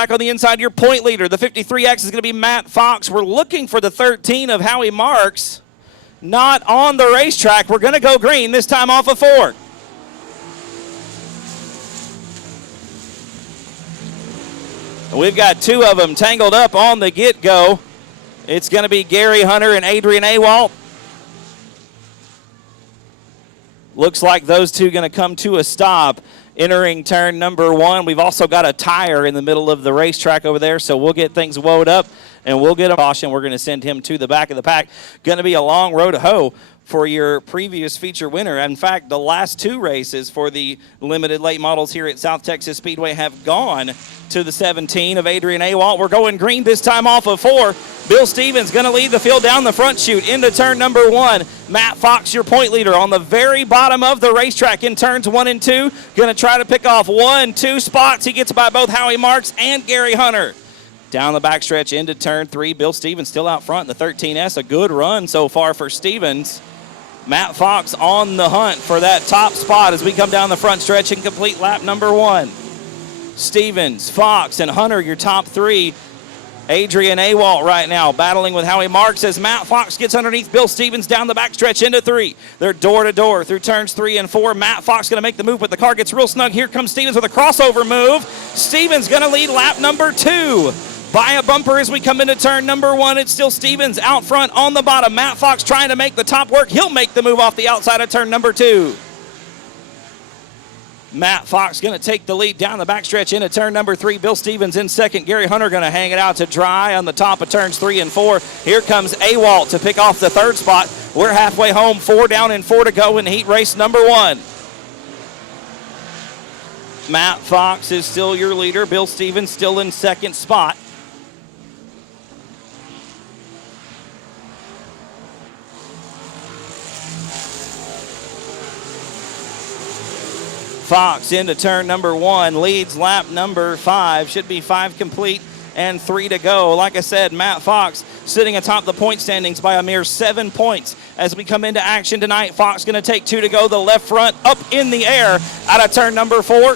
back on the inside, your point leader. The 53X is going to be Matt Fox. We're looking for the 13 of Howie Marks. Not on the racetrack. We're going to go green, this time off of 4. We've got 2 of them tangled up on the get-go. It's going to be Gary Hunter and Adrian Awalt. Looks like those 2 going to come to a stop entering turn number 1. We've also got a tire in the middle of the racetrack over there, so we'll get things woed up and we'll get a caution. We're going to send him to the back of the pack. Going to be a long road to hoe for your previous feature winner. In fact, the last 2 races for the limited late models here at South Texas Speedway have gone to the 17 of Adrian Awalt. We're going green this time off of 4. Bill Stevens going to lead the field down the front chute into turn number 1. Matt Fox, your point leader, on the very bottom of the racetrack in turns 1 and 2. Going to try to pick off 1, 2 spots. He gets by both Howie Marks and Gary Hunter. Down the backstretch into turn 3. Bill Stevens still out front in the 13S. A good run so far for Stevens. Matt Fox on the hunt for that top spot as we come down the front stretch and complete lap number 1. Stevens, Fox, and Hunter, your top 3. Adrian Awalt right now battling with Howie Marks as Matt Fox gets underneath Bill Stevens down the backstretch into 3. They're door-to-door through turns 3 and 4. Matt Fox going to make the move, but the car gets real snug. Here comes Stevens with a crossover move. Stevens going to lead lap number 2. By a bumper as we come into turn number 1. It's still Stevens out front on the bottom. Matt Fox trying to make the top work. He'll make the move off the outside of turn number 2. Matt Fox going to take the lead down the backstretch into turn number 3. Bill Stevens in second. Gary Hunter going to hang it out to dry on the top of turns 3 and 4. Here comes Awalt to pick off the 3rd spot. We're halfway home. 4 down and 4 to go in heat race number 1. Matt Fox is still your leader. Bill Stevens still in 2nd spot. Fox into turn number 1, leads lap number 5. Should be 5 complete and 3 to go. Like I said, Matt Fox sitting atop the point standings by a mere 7 points. As we come into action tonight, Fox going to take 2 to go. The left front up in the air out of turn number 4.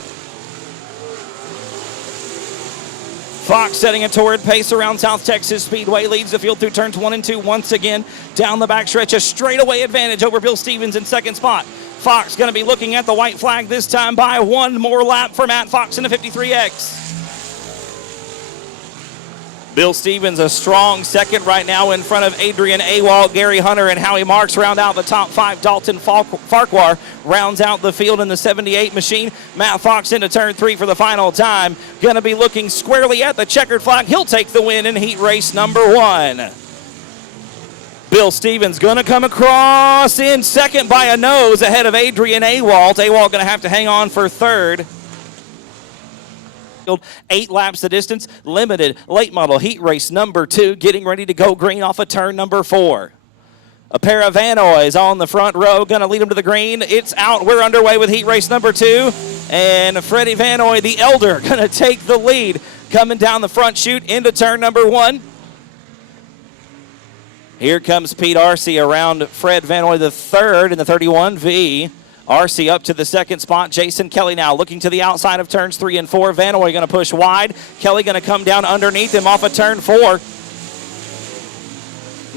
Fox setting a torrid pace around South Texas Speedway, leads the field through turns 1 and 2 once again. Down the backstretch, a straightaway advantage over Bill Stevens in 2nd spot. Fox going to be looking at the white flag this time by 1 more lap for Matt Fox in the 53X. Bill Stevens a strong 2nd right now in front of Adrian Awalt. Gary Hunter and Howie Marks round out the top 5. Dalton Farquhar rounds out the field in the 78 machine. Matt Fox into turn 3 for the final time. Going to be looking squarely at the checkered flag. He'll take the win in heat race number 1. Bill Stevens going to come across in 2nd by a nose ahead of Adrian Awalt. Awalt going to have to hang on for 3rd. 8 laps the distance, limited late model heat race number 2, getting ready to go green off of turn number 4. A pair of Vanoys on the front row, going to lead them to the green. It's out. We're underway with heat race number 2. And Freddie Vanoy, the elder, going to take the lead coming down the front chute into turn number 1. Here comes Pete Arce around Fred Vanoy the 3rd in the 31V. Arce up to the 2nd spot. Jason Kelly now looking to the outside of turns 3 and 4. Vanoy going to push wide. Kelly going to come down underneath him off of turn 4.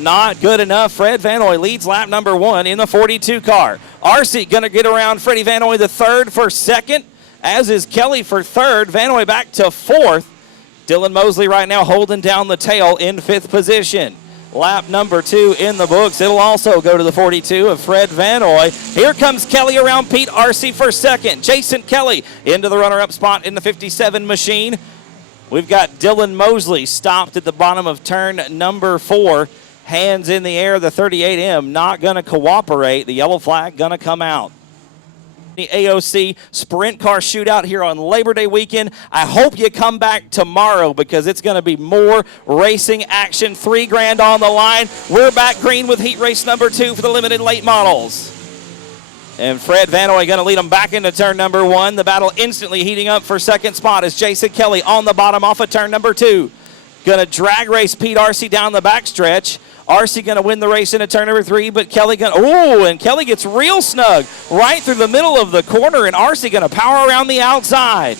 Not good enough. Fred Vanoy leads lap number 1 in the 42 car. Arce going to get around Freddie Vanoy the 3rd for 2nd, as is Kelly for 3rd. Vanoy back to 4th. Dylan Mosley right now holding down the tail in 5th position. Lap number 2 in the books. It'll also go to the 42 of Fred Vanoy. Here comes Kelly around Pete Arce for 2nd. Jason Kelly into the runner-up spot in the 57 machine. We've got Dylan Mosley stopped at the bottom of turn number 4. Hands in the air, the 38M not going to cooperate. The yellow flag going to come out. The AOC Sprint Car Shootout here on Labor Day weekend. I hope you come back tomorrow because it's going to be more racing action. $3,000 on the line. We're back green with heat race number 2 for the limited late models. And Fred Vanoy going to lead them back into turn number 1. The battle instantly heating up for 2nd spot as Jason Kelly on the bottom off of turn number 2. Going to drag race Pete Arce down the backstretch. Arce going to win the race into turn number 3, but Kelly going to, and Kelly gets real snug right through the middle of the corner, and Arce going to power around the outside.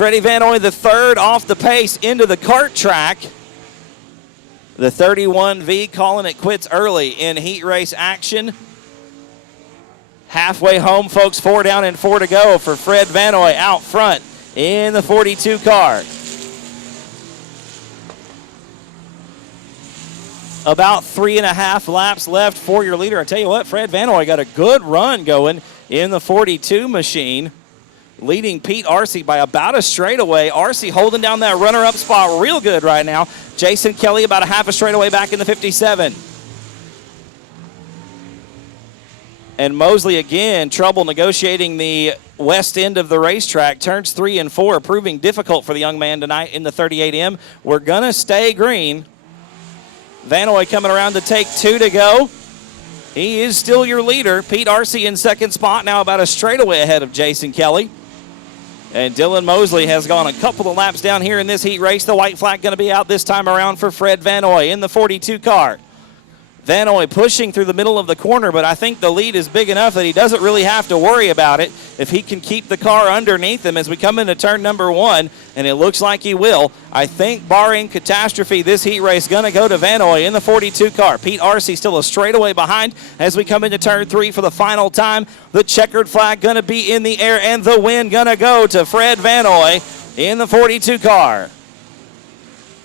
Freddie Vanoy, the third, off the pace into the kart track. The 31V calling it quits early in heat race action. Halfway home, folks, 4 down and 4 to go for Fred Vanoy out front in the 42 car. About 3.5 laps left for your leader. I tell you what, Fred Vanoy got a good run going in the 42 machine, leading Pete Arce by about a straightaway. Arce holding down that runner-up spot real good right now. Jason Kelly about a half a straightaway back in the 57. And Mosley again, trouble negotiating the west end of the racetrack. Turns 3 and 4, proving difficult for the young man tonight in the 38M. We're going to stay green. Vanoy coming around to take 2 to go. He is still your leader. Pete Arce in second spot, now about a straightaway ahead of Jason Kelly. And Dylan Mosley has gone a couple of laps down here in this heat race. The white flag going to be out this time around for Fred Vanoy in the 42 car. Vanoy pushing through the middle of the corner, but I think the lead is big enough that he doesn't really have to worry about it if he can keep the car underneath him as we come into turn number 1, and it looks like he will. I think, barring catastrophe, this heat race going to go to Vanoy in the 42 car. Pete Arce still a straightaway behind as we come into turn 3 for the final time. The checkered flag going to be in the air, and the win going to go to Fred Vanoy in the 42 car.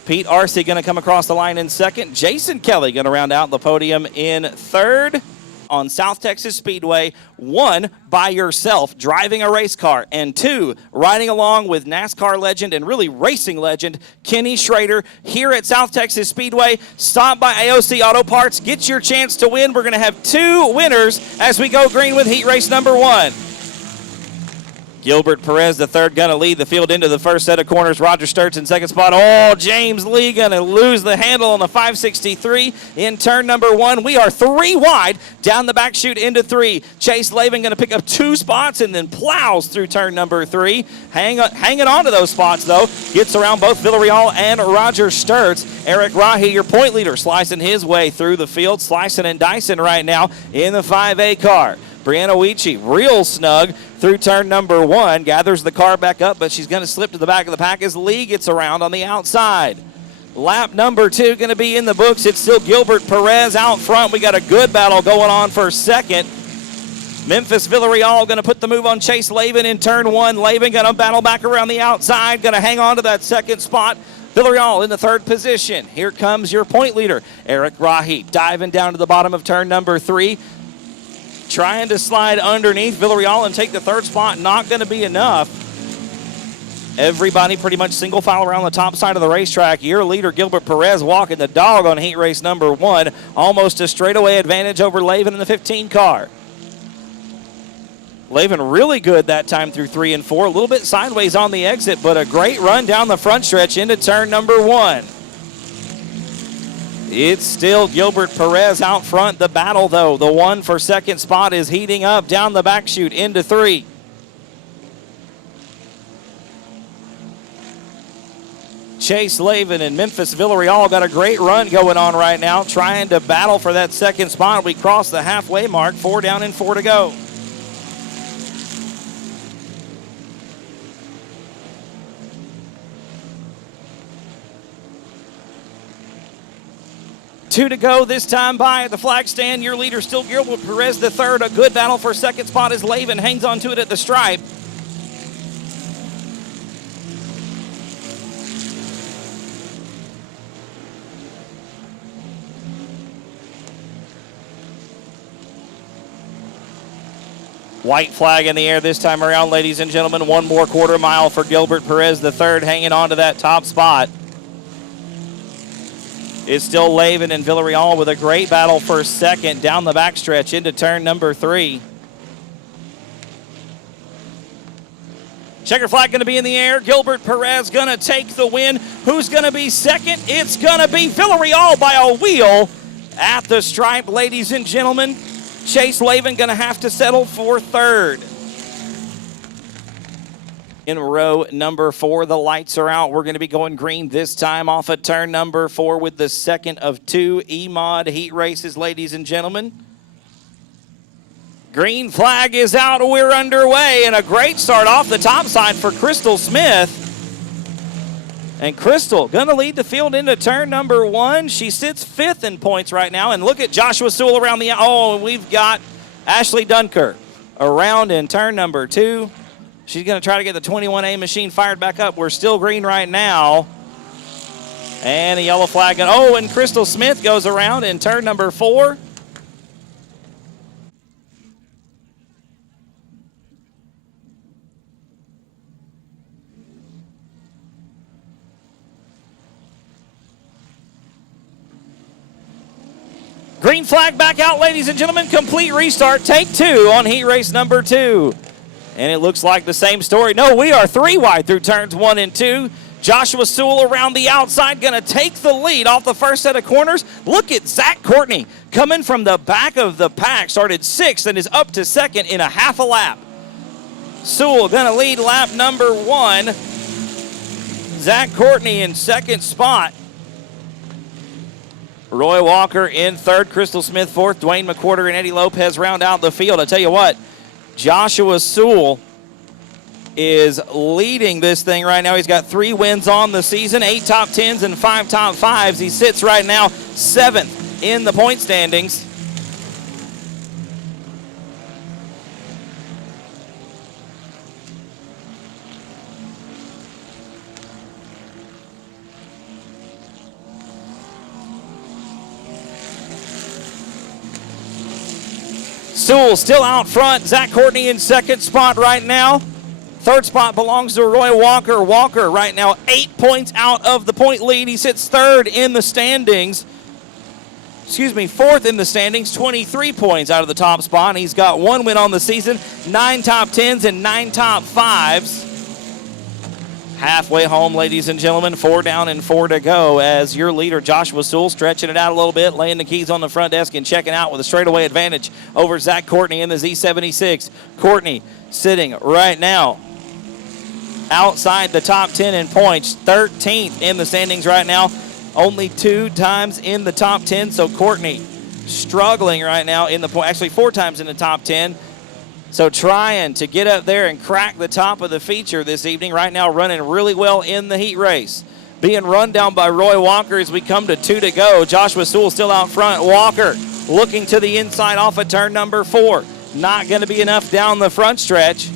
Pete Arce going to come across the line in second. Jason Kelly going to round out the podium in third. On South Texas Speedway, 1, by yourself, driving a race car, and 2, riding along with NASCAR legend and really racing legend, Kenny Schrader, here at South Texas Speedway. Stop by AOC Auto Parts, get your chance to win. We're going to have 2 winners as we go green with heat race number 1. Gilbert Perez, the third, going to lead the field into the first set of corners. Roger Sturts in second spot. Oh, James Lee going to lose the handle on the 563 in turn number 1. We are 3 wide down the back chute into 3. Chase Lavin going to pick up 2 spots and then plows through turn number 3. Hanging on to those spots, though. Gets around both Villarreal and Roger Sturts. Eric Rahi, your point leader, slicing his way through the field, slicing and dicing right now in the 5A car. Brianna Weechie, real snug through turn number 1, gathers the car back up, but she's going to slip to the back of the pack as Lee gets around on the outside. Lap number 2 going to be in the books. It's still Gilbert Perez out front. We got a good battle going on for second. Memphis Villarreal going to put the move on Chase Lavin in turn 1. Lavin going to battle back around the outside, going to hang on to that second spot. Villarreal in the third position. Here comes your point leader, Eric Rahi, diving down to the bottom of turn number 3. Trying to slide underneath Villarreal and take the third spot, not going to be enough. Everybody pretty much single file around the top side of the racetrack. Your leader, Gilbert Perez, walking the dog on heat race number 1. Almost a straightaway advantage over Lavin in the 15 car. Lavin really good that time through 3 and 4. A little bit sideways on the exit, but a great run down the front stretch into turn number 1. It's still Gilbert Perez out front. The battle, though, the one for second spot is heating up down the back chute into 3. Chase Lavin and Memphis Villarreal got a great run going on right now, trying to battle for that second spot. We crossed the halfway mark, 4 down and 4 to go. Two to go this time by at the flag stand. Your leader still Gilbert Perez the third. A good battle for second spot as Lavin hangs on to it at the stripe. White flag in the air this time around, ladies and gentlemen. 1 more quarter mile for Gilbert Perez the third, hanging on to that top spot. It's still Lavin and Villarreal with a great battle for second down the backstretch into turn number 3. Checker flag going to be in the air. Gilbert Perez going to take the win. Who's going to be second? It's going to be Villarreal by a wheel at the stripe, ladies and gentlemen. Chase Lavin going to have to settle for third. In row number 4, the lights are out. We're going to be going green this time off of turn number 4 with the second of 2 E-Mod heat races, ladies and gentlemen. Green flag is out. We're underway, and a great start off the top side for Crystal Smith. And Crystal going to lead the field into turn number 1. She sits 5th in points right now. And look at Joshua Sewell around the, oh, we've got Ashley Dunker around in turn number 2. She's going to try to get the 21A machine fired back up. We're still green right now. And the yellow flag. Oh, and Crystal Smith goes around in turn number 4. Green flag back out, ladies and gentlemen. Complete restart. Take 2 on heat race number 2. And it looks like the same story. No, we are 3 wide through turns 1 and 2. Joshua Sewell around the outside, going to take the lead off the first set of corners. Look at Zach Courtney coming from the back of the pack. Started 6th and is up to 2nd in a half a lap. Sewell going to lead lap number 1. Zach Courtney in 2nd spot. Roy Walker in 3rd, Crystal Smith 4th, Dwayne McWhorter and Eddie Lopez round out the field. I tell you what, Joshua Sewell is leading this thing right now. He's got 3 wins on the season, 8 top 10s and 5 top 5s. He sits right now 7th in the point standings. Sewell still out front. Zach Courtney in 2nd spot right now. 3rd spot belongs to Roy Walker. Walker right now 8 points out of the point lead. He sits 3rd in the standings. 4th in the standings, 23 points out of the top spot. He's got 1 win on the season, 9 top 10s and 9 top 5s. Halfway home, ladies and gentlemen, 4 down and 4 to go as your leader, Joshua Sewell, stretching it out a little bit, laying the keys on the front desk and checking out with a straightaway advantage over Zach Courtney in the Z76. Courtney sitting right now outside the top 10 in points, 13th in the standings right now, only 2 times in the top 10. So Courtney struggling right now in the point, actually 4 times in the top 10. So trying to get up there and crack the top of the feature this evening. Right now running really well in the heat race. Being run down by Roy Walker as we come to 2 to go. Joshua Sewell still out front. Walker looking to the inside off of turn number 4. Not going to be enough down the front stretch.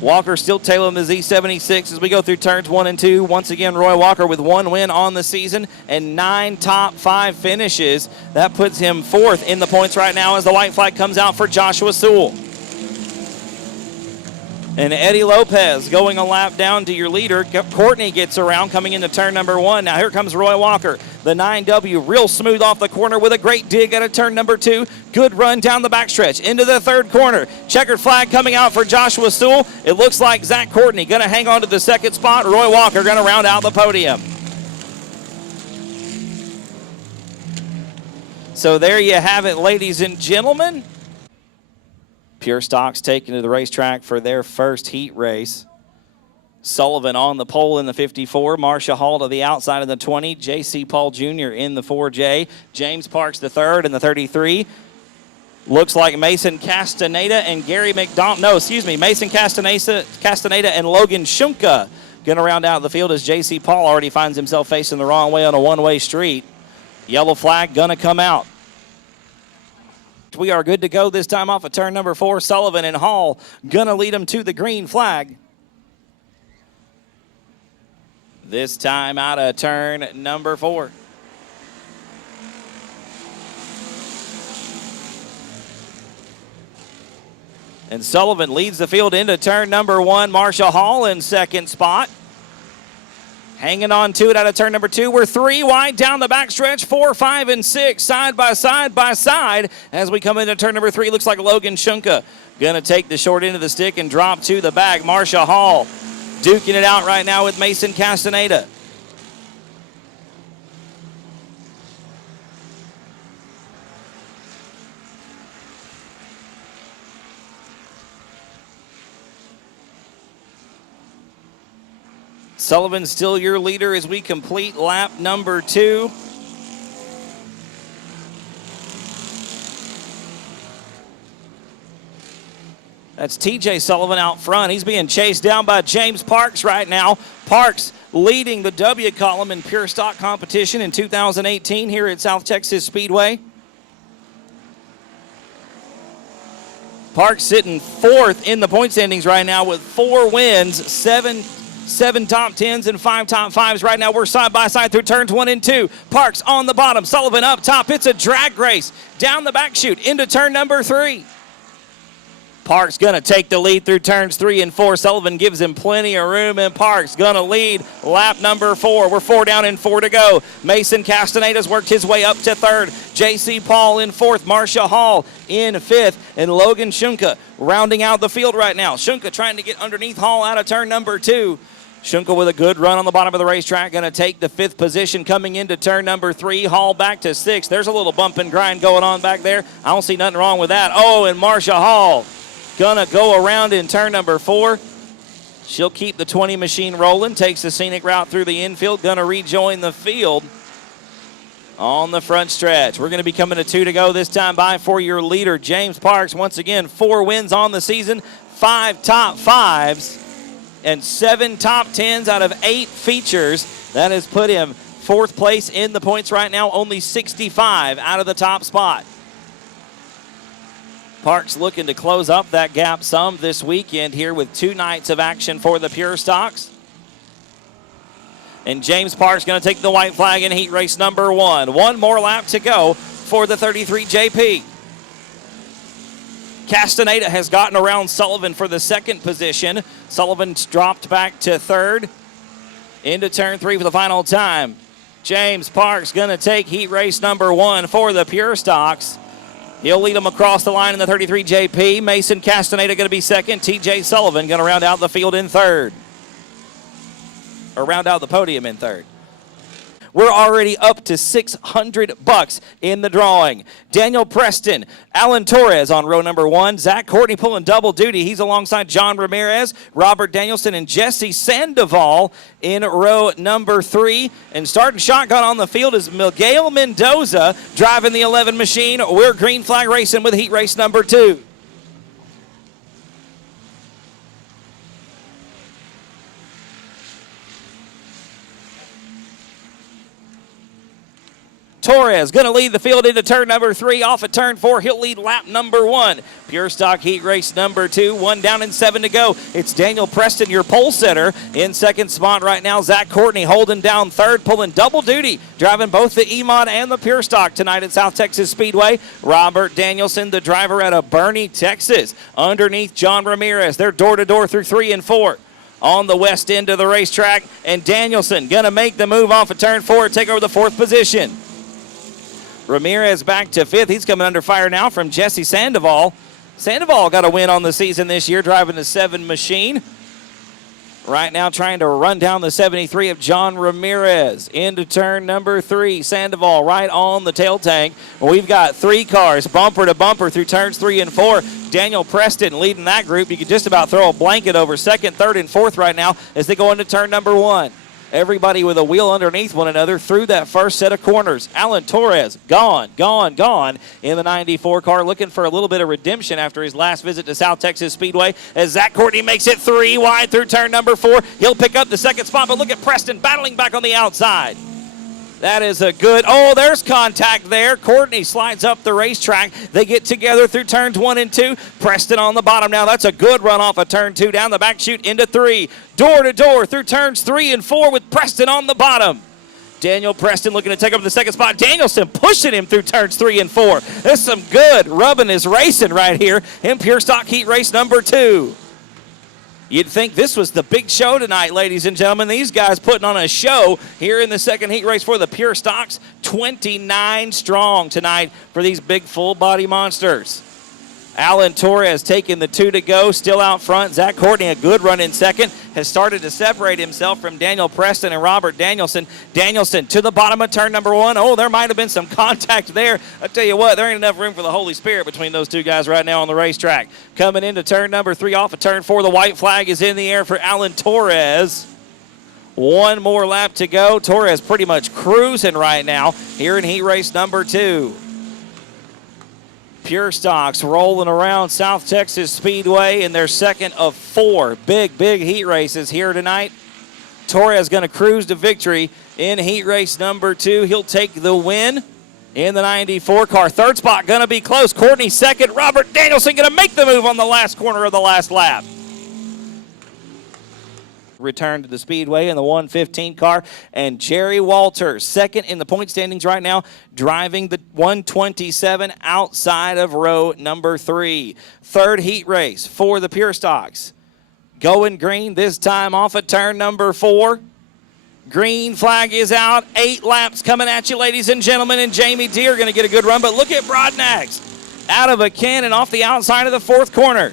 Walker still tailing the Z76 as we go through turns 1 and 2. Once again, Roy Walker with 1 win on the season and 9 top 5 finishes. That puts him 4th in the points right now as the white flag comes out for Joshua Sewell. And Eddie Lopez going a lap down to your leader. Courtney gets around coming into turn number 1. Now here comes Roy Walker. The 9W real smooth off the corner with a great dig out of turn number 2. Good run down the backstretch into the 3rd corner. Checkered flag coming out for Joshua Sewell. It looks like Zach Courtney going to hang on to the 2nd spot. Roy Walker going to round out the podium. So there you have it, ladies and gentlemen. Pure Stock's taken to the racetrack for their first heat race. Sullivan on the pole in the 54. Marcia Hall to the outside of the 20. J.C. Paul Jr. in the 4J. James Parks the 3rd in the 33. Looks like Mason Castaneda and Gary McDonald. No, excuse me. Mason Castaneda and Logan Shunka going to round out the field as J.C. Paul already finds himself facing the wrong way on a one-way street. Yellow flag going to come out. We are good to go this time off of turn number 4. Sullivan and Hall going to lead them to the green flag. This time out of turn number 4. And Sullivan leads the field into turn number 1. Marcia Hall in 2nd spot. Hanging on to it out of turn number 2. We're 3 wide down the backstretch. 4, 5, and 6 side by side. As we come into turn number 3, looks like Logan Shunka going to take the short end of the stick and drop to the back. Marcia Hall duking it out right now with Mason Castaneda. Sullivan still your leader as we complete lap number 2. That's TJ Sullivan out front. He's being chased down by James Parks right now. Parks leading the W column in pure stock competition in 2018 here at South Texas Speedway. Parks sitting fourth in the point standings right now with 4 wins, seven top 10s and 5 top 5s. Right now we're side by side through turns 1 and 2. Parks on the bottom, Sullivan up top. It's a drag race down the back chute into turn number 3. Parks going to take the lead through turns 3 and 4. Sullivan gives him plenty of room, and Parks going to lead lap number 4. We're 4 down and 4 to go. Mason Castaneda's worked his way up to 3rd. J.C. Paul in 4th. Marcia Hall in 5th. And Logan Shunka rounding out the field right now. Shunka trying to get underneath Hall out of turn number 2. Shunka with a good run on the bottom of the racetrack. Going to take the 5th position coming into turn number 3. Hall back to 6th. There's a little bump and grind going on back there. I don't see nothing wrong with that. Oh, and Marcia Hall gonna go around in turn number 4. She'll keep the 20 machine rolling, takes the scenic route through the infield, gonna rejoin the field on the front stretch. We're gonna be coming to 2 to go this time by for your leader, James Parks. Once again, 4 wins on the season, 5 top 5s, and 7 top 10s out of 8 features. That has put him 4th place in the points right now, only 65 out of the top spot. Parks looking to close up that gap some this weekend here with 2 nights of action for the Pure Stocks. And James Parks going to take the white flag in heat race number 1. 1 more lap to go for the 33 JP. Castaneda has gotten around Sullivan for the 2nd position. Sullivan's dropped back to 3rd. Into turn 3 for the final time. James Parks going to take heat race number 1 for the Pure Stocks. He'll lead them across the line in the 33 JP. Mason Castaneda going to be 2nd. TJ Sullivan going to round out the field in 3rd. Or round out the podium in 3rd. We're already up to $600 in the drawing. Daniel Preston, Alan Torres on row number 1. Zach Courtney pulling double duty. He's alongside John Ramirez, Robert Danielson, and Jesse Sandoval in row number 3. And starting shotgun on the field is Miguel Mendoza driving the 11 machine. We're green flag racing with heat race number 2. Torres going to lead the field into turn number 3. Off at turn 4, he'll lead lap number 1. Pure Stock Heat Race number 2. 1 down and 7 to go. It's Daniel Preston, your pole setter, in 2nd spot right now. Zach Courtney holding down 3rd, pulling double duty, driving both the E-Mod and the Pure Stock tonight at South Texas Speedway. Robert Danielson, the driver out of Bernie, Texas, underneath John Ramirez. They're door-to-door through 3 and 4. On the west end of the racetrack, and Danielson going to make the move off of turn 4, take over the 4th position. Ramirez back to 5th. He's coming under fire now from Jesse Sandoval. Sandoval got a win on the season this year driving the 7 machine. Right now trying to run down the 73 of John Ramirez. Into turn number 3. Sandoval right on the tail tank. We've got 3 cars bumper to bumper through turns 3 and 4. Daniel Preston leading that group. You could just about throw a blanket over 2nd, 3rd, and 4th right now as they go into turn number 1. Everybody with a wheel underneath one another through that first set of corners. Alan Torres gone in the 94 car, looking for a little bit of redemption after his last visit to South Texas Speedway. As Zach Courtney makes it 3 wide through turn number 4. He'll pick up the 2nd spot, but look at Preston battling back on the outside. That is a good, oh, there's contact there. Courtney slides up the racetrack. They get together through turns 1 and 2. Preston on the bottom now. That's a good run off of turn 2, down the back chute into 3. Door to door through turns 3 and 4 with Preston on the bottom. Daniel Preston looking to take over the 2nd spot. Danielson pushing him through turns 3 and 4. There's some good rubbing his racing right here in Pure Stock Heat Race number 2. You'd think this was the big show tonight, ladies and gentlemen. These guys putting on a show here in the 2nd heat race for the Pure Stocks. 29 strong tonight for these big full-body monsters. Alan Torres taking the 2 to go, still out front. Zach Courtney, a good run in 2nd, has started to separate himself from Daniel Preston and Robert Danielson. Danielson to the bottom of turn number 1. Oh, there might have been some contact there. I tell you what, there ain't enough room for the Holy Spirit between those 2 guys right now on the racetrack. Coming into turn number 3 off of turn 4, the white flag is in the air for Alan Torres. 1 more lap to go. Torres pretty much cruising right now here in heat race number 2. Pure Stocks rolling around South Texas Speedway in their second of 4 big heat races here tonight. Torres going to cruise to victory in heat race number 2. He'll take the win in the 94 car. Third spot going to be close. Courtney second. Robert Danielson going to make the move on the last corner of the last lap. Return to the Speedway in the 115 car, and Jerry Walters, second in the point standings right now, driving the 127 outside of row number 3. Third heat race for the Pure Stocks. Going green this time off of turn number 4. Green flag is out. 8 laps coming at you, ladies and gentlemen, and Jamie Deere going to get a good run, but look at Broadnax out of a cannon off the outside of the 4th corner.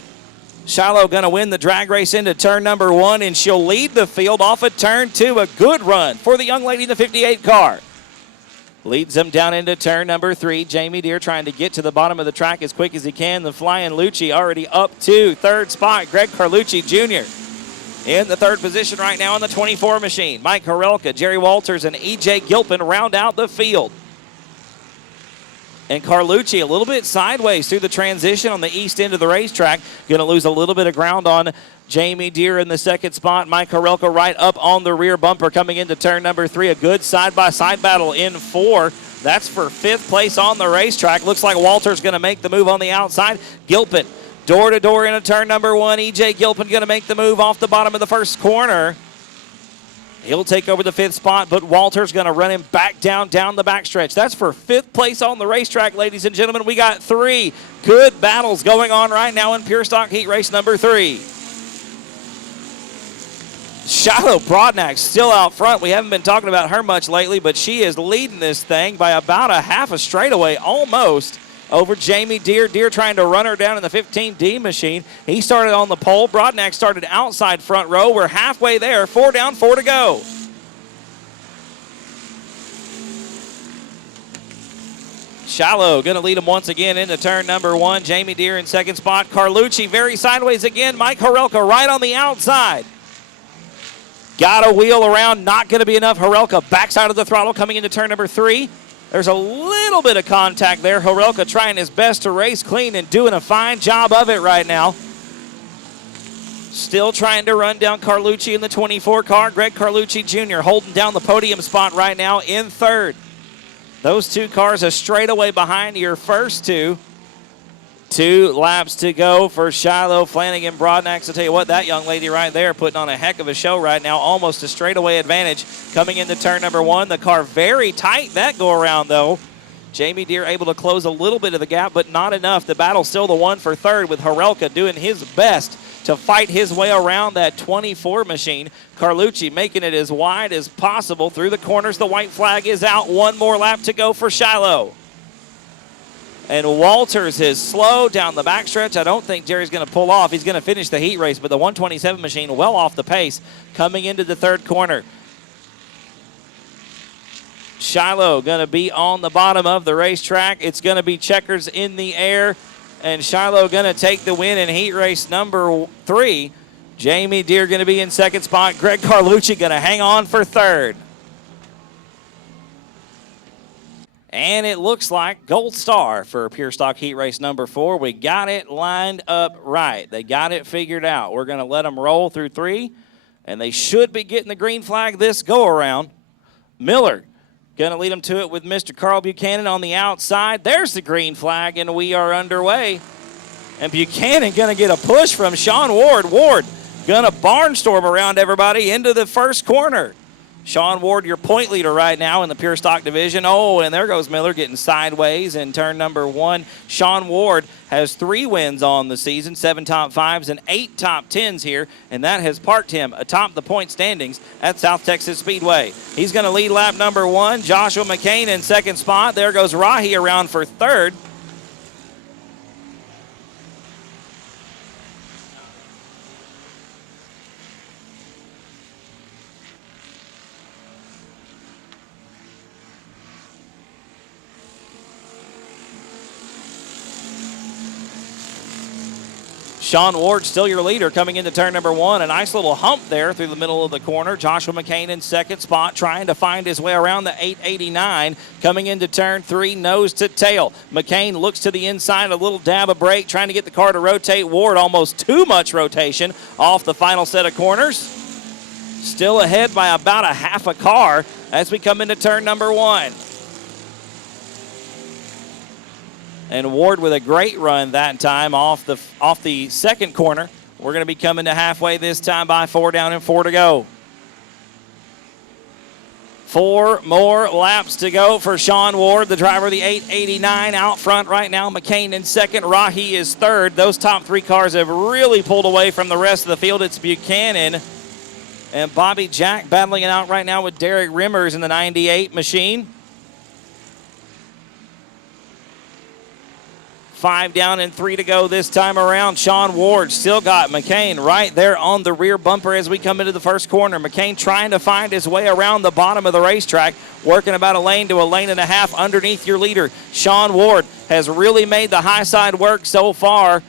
Shiloh going to win the drag race into turn number 1, and she'll lead the field off of turn 2. A good run for the young lady in the 58 car. Leads them down into turn number 3. Jamie Deere trying to get to the bottom of the track as quick as he can. The Flying Lucci already up to third spot. Greg Carlucci Jr. in the 3rd position right now on the 24 machine. Mike Horelka, Jerry Walters, and E.J. Gilpin round out the field. And Carlucci a little bit sideways through the transition on the east end of the racetrack. Going to lose a little bit of ground on Jamie Deere in the 2nd spot. Mike Horelka right up on the rear bumper coming into turn number 3. A good side-by-side battle in 4. That's for 5th place on the racetrack. Looks like Walter's going to make the move on the outside. Gilpin door-to-door into turn number 1. E.J. Gilpin going to make the move off the bottom of the 1st corner. He'll take over the 5th spot, but Walter's going to run him back down the backstretch. That's for 5th place on the racetrack, ladies and gentlemen. We got 3 good battles going on right now in Pure Stock Heat Race number 3. Shiloh Broadnax still out front. We haven't been talking about her much lately, but she is leading this thing by about a half a straightaway almost over Jamie Deere. Deere trying to run her down in the 15D machine. He started on the pole. Broadnax started outside front row. We're halfway there. 4 down, 4 to go. Shiloh going to lead him once again into turn number 1. Jamie Deere in 2nd spot. Carlucci very sideways again. Mike Horelka right on the outside. Got a wheel around. Not going to be enough. Horelka backside of the throttle coming into turn number 3. There's a little bit of contact there. Horelka trying his best to race clean and doing a fine job of it right now. Still trying to run down Carlucci in the 24 car. Greg Carlucci Jr. holding down the podium spot right now in 3rd. Those 2 cars are straightaway behind your first 2. 2 laps to go for Shiloh, Flanagan, Broadnax. I'll tell you what, that young lady right there putting on a heck of a show right now. Almost a straightaway advantage coming into turn number 1. The car very tight that go around though. Jamie Deere able to close a little bit of the gap, but not enough. The battle's still the one for 3rd with Horelka doing his best to fight his way around that 24 machine. Carlucci making it as wide as possible through the corners. The white flag is out. 1 more lap to go for Shiloh. And Walters is slow down the backstretch. I don't think Jerry's going to pull off. He's going to finish the heat race, but the 127 machine well off the pace coming into the 3rd corner. Shiloh going to be on the bottom of the racetrack. It's going to be checkers in the air, and Shiloh going to take the win in heat race number 3. Jamie Deere going to be in 2nd spot. Greg Carlucci going to hang on for 3rd. And it looks like gold star for Pure Stock Heat Race number 4. We got it lined up right. They got it figured out. We're going to let them roll through 3, and they should be getting the green flag this go-around. Miller going to lead them to it with Mr. Carl Buchanan on the outside. There's the green flag, and we are underway. And Buchanan going to get a push from Sean Ward. Ward going to barnstorm around everybody into the 1st corner. Sean Ward, your point leader right now in the Pure Stock division. Oh, and there goes Miller getting sideways in turn number 1. Sean Ward has 3 wins on the season, 7 top 5s and 8 top 10s here, and that has parked him atop the point standings at South Texas Speedway. He's going to lead lap number 1. Joshua McCain in 2nd spot. There goes Rahi around for 3rd. Sean Ward still your leader coming into turn number 1. A nice little hump there through the middle of the corner. Joshua McCain in second spot trying to find his way around the 889. Coming into turn 3, nose to tail. McCain looks to the inside, a little dab of brake, trying to get the car to rotate. Ward almost too much rotation off the final set of corners. Still ahead by about a half a car as we come into turn number 1. And Ward with a great run that time off the second corner. We're going to be coming to halfway this time by 4 down and 4 to go. 4 more laps to go for Sean Ward, the driver of the 889 out front right now. McCain in second. Rahi is third. Those top 3 cars have really pulled away from the rest of the field. It's Buchanan and Bobby Jack battling it out right now with Derek Rimmers in the 98 machine. 5 down and 3 to go this time around. Sean Ward still got McCain right there on the rear bumper as we come into the first corner. McCain trying to find his way around the bottom of the racetrack, working about a lane to a lane and a half underneath your leader. Sean Ward has really made the high side work so far.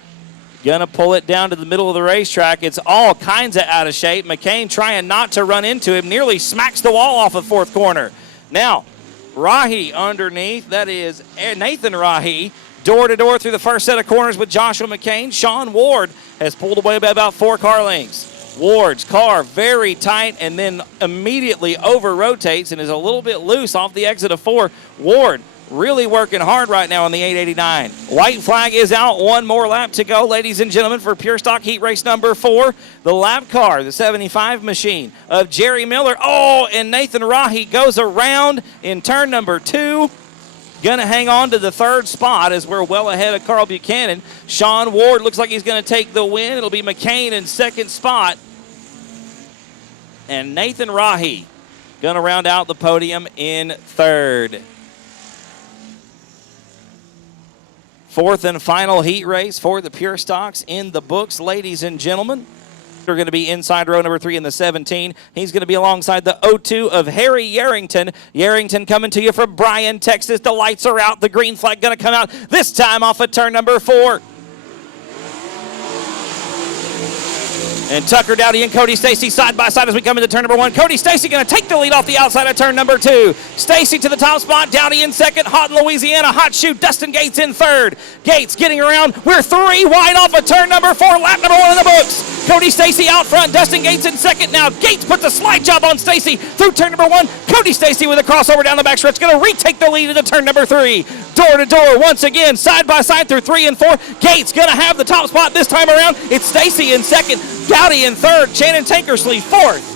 Gonna pull it down to the middle of the racetrack. It's all kinds of out of shape. McCain trying not to run into him, nearly smacks the wall off of fourth corner. Now, Rahi underneath, that is Nathan Rahi, door to door through the first set of corners with Joshua McCain. Sean Ward has pulled away by about 4 car lengths. Ward's car very tight and then immediately over rotates and is a little bit loose off the exit of 4. Ward really working hard right now on the 889. White flag is out. 1 more lap to go, ladies and gentlemen, for Pure Stock Heat Race number 4. The lap car, the 75 machine of Jerry Miller. Oh, and Nathan Rahi goes around in turn number 2. Gonna hang on to the third spot as we're well ahead of Carl Buchanan. Sean Ward looks like he's gonna take the win. It'll be McCain in second spot. And Nathan Rahi gonna round out the podium in third. Fourth and final heat race for the Pure Stocks in the books, ladies and gentlemen. They're going to be inside row number 3 in the 17. He's going to be alongside the 02 of Harry Yarrington. Yarrington coming to you from Bryan, Texas. The lights are out. The green flag going to come out this time off of turn number 4. And Tucker Dowdy and Cody Stacy side by side as we come into turn number 1. Cody Stacy going to take the lead off the outside of turn number 2. Stacy to the top spot. Dowdy in second. Hot in Louisiana. Hot shoe. Dustin Gates in third. Gates getting around. We're 3 wide off of turn number 4. Lap number 1 in the books. Cody Stacy out front. Dustin Gates in second. Now Gates puts a slide job on Stacy through turn number 1. Cody Stacy with a crossover down the backstretch. Going to retake the lead into turn number 3. Door to door once again. Side by side through 3 and 4. Gates going to have the top spot this time around. It's Stacy in second. Dowdy in third. Shannon Tankersley fourth.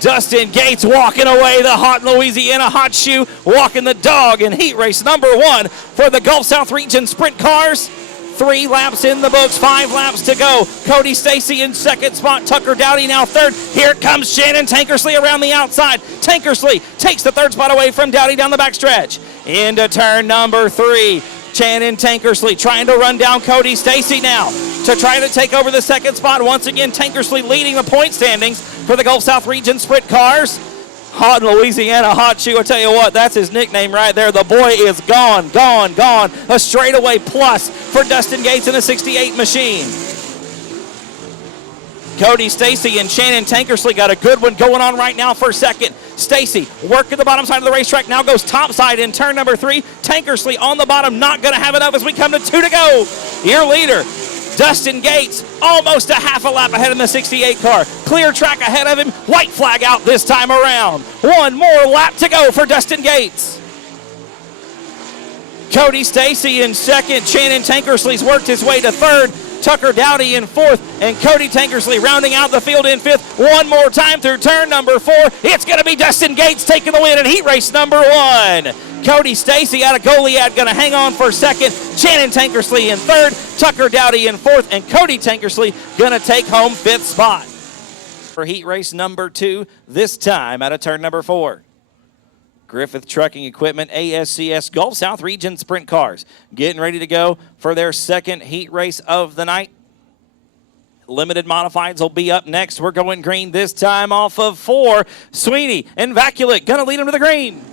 Dustin Gates walking away, the hot Louisiana hot shoe, walking the dog in heat race number 1 for the Gulf South Region Sprint Cars. 3 laps in the books, 5 laps to go. Cody Stacy in second spot, Tucker Dowdy now third. Here comes Shannon Tankersley around the outside. Tankersley takes the third spot away from Dowdy down the backstretch. Into turn number 3. Shannon Tankersley trying to run down Cody Stacy now to try to take over the second spot. Once again, Tankersley leading the point standings for the Gulf South Region Sprint Cars. Hot in Louisiana, hot shoe. I tell you what, that's his nickname right there. The boy is gone, gone, gone. A straightaway plus for Dustin Gates in a 68 machine. Cody Stacy and Shannon Tankersley got a good one going on right now for second. Stacy working the bottom side of the racetrack, now goes top side in turn number 3. Tankersley on the bottom, not going to have enough as we come to 2 to go. Your leader, Dustin Gates, almost a half a lap ahead in the 68 car. Clear track ahead of him, white flag out this time around. 1 more lap to go for Dustin Gates. Cody Stacy in second, Shannon Tankersley's worked his way to third. Tucker Dowdy in fourth, and Cody Tankersley rounding out the field in fifth. 1 more time through turn number 4. It's going to be Dustin Gates taking the win in heat race number 1. Cody Stacy out of Goliad going to hang on for second. Shannon Tankersley in third, Tucker Dowdy in fourth, and Cody Tankersley going to take home 5th spot for heat race number 2, this time out of turn number 4. Griffith Trucking Equipment, ASCS Gulf South Region Sprint Cars getting ready to go for their second heat race of the night. Limited modifieds will be up next. We're going green this time off of 4. Sweeney and Vaculek going to lead them to the green.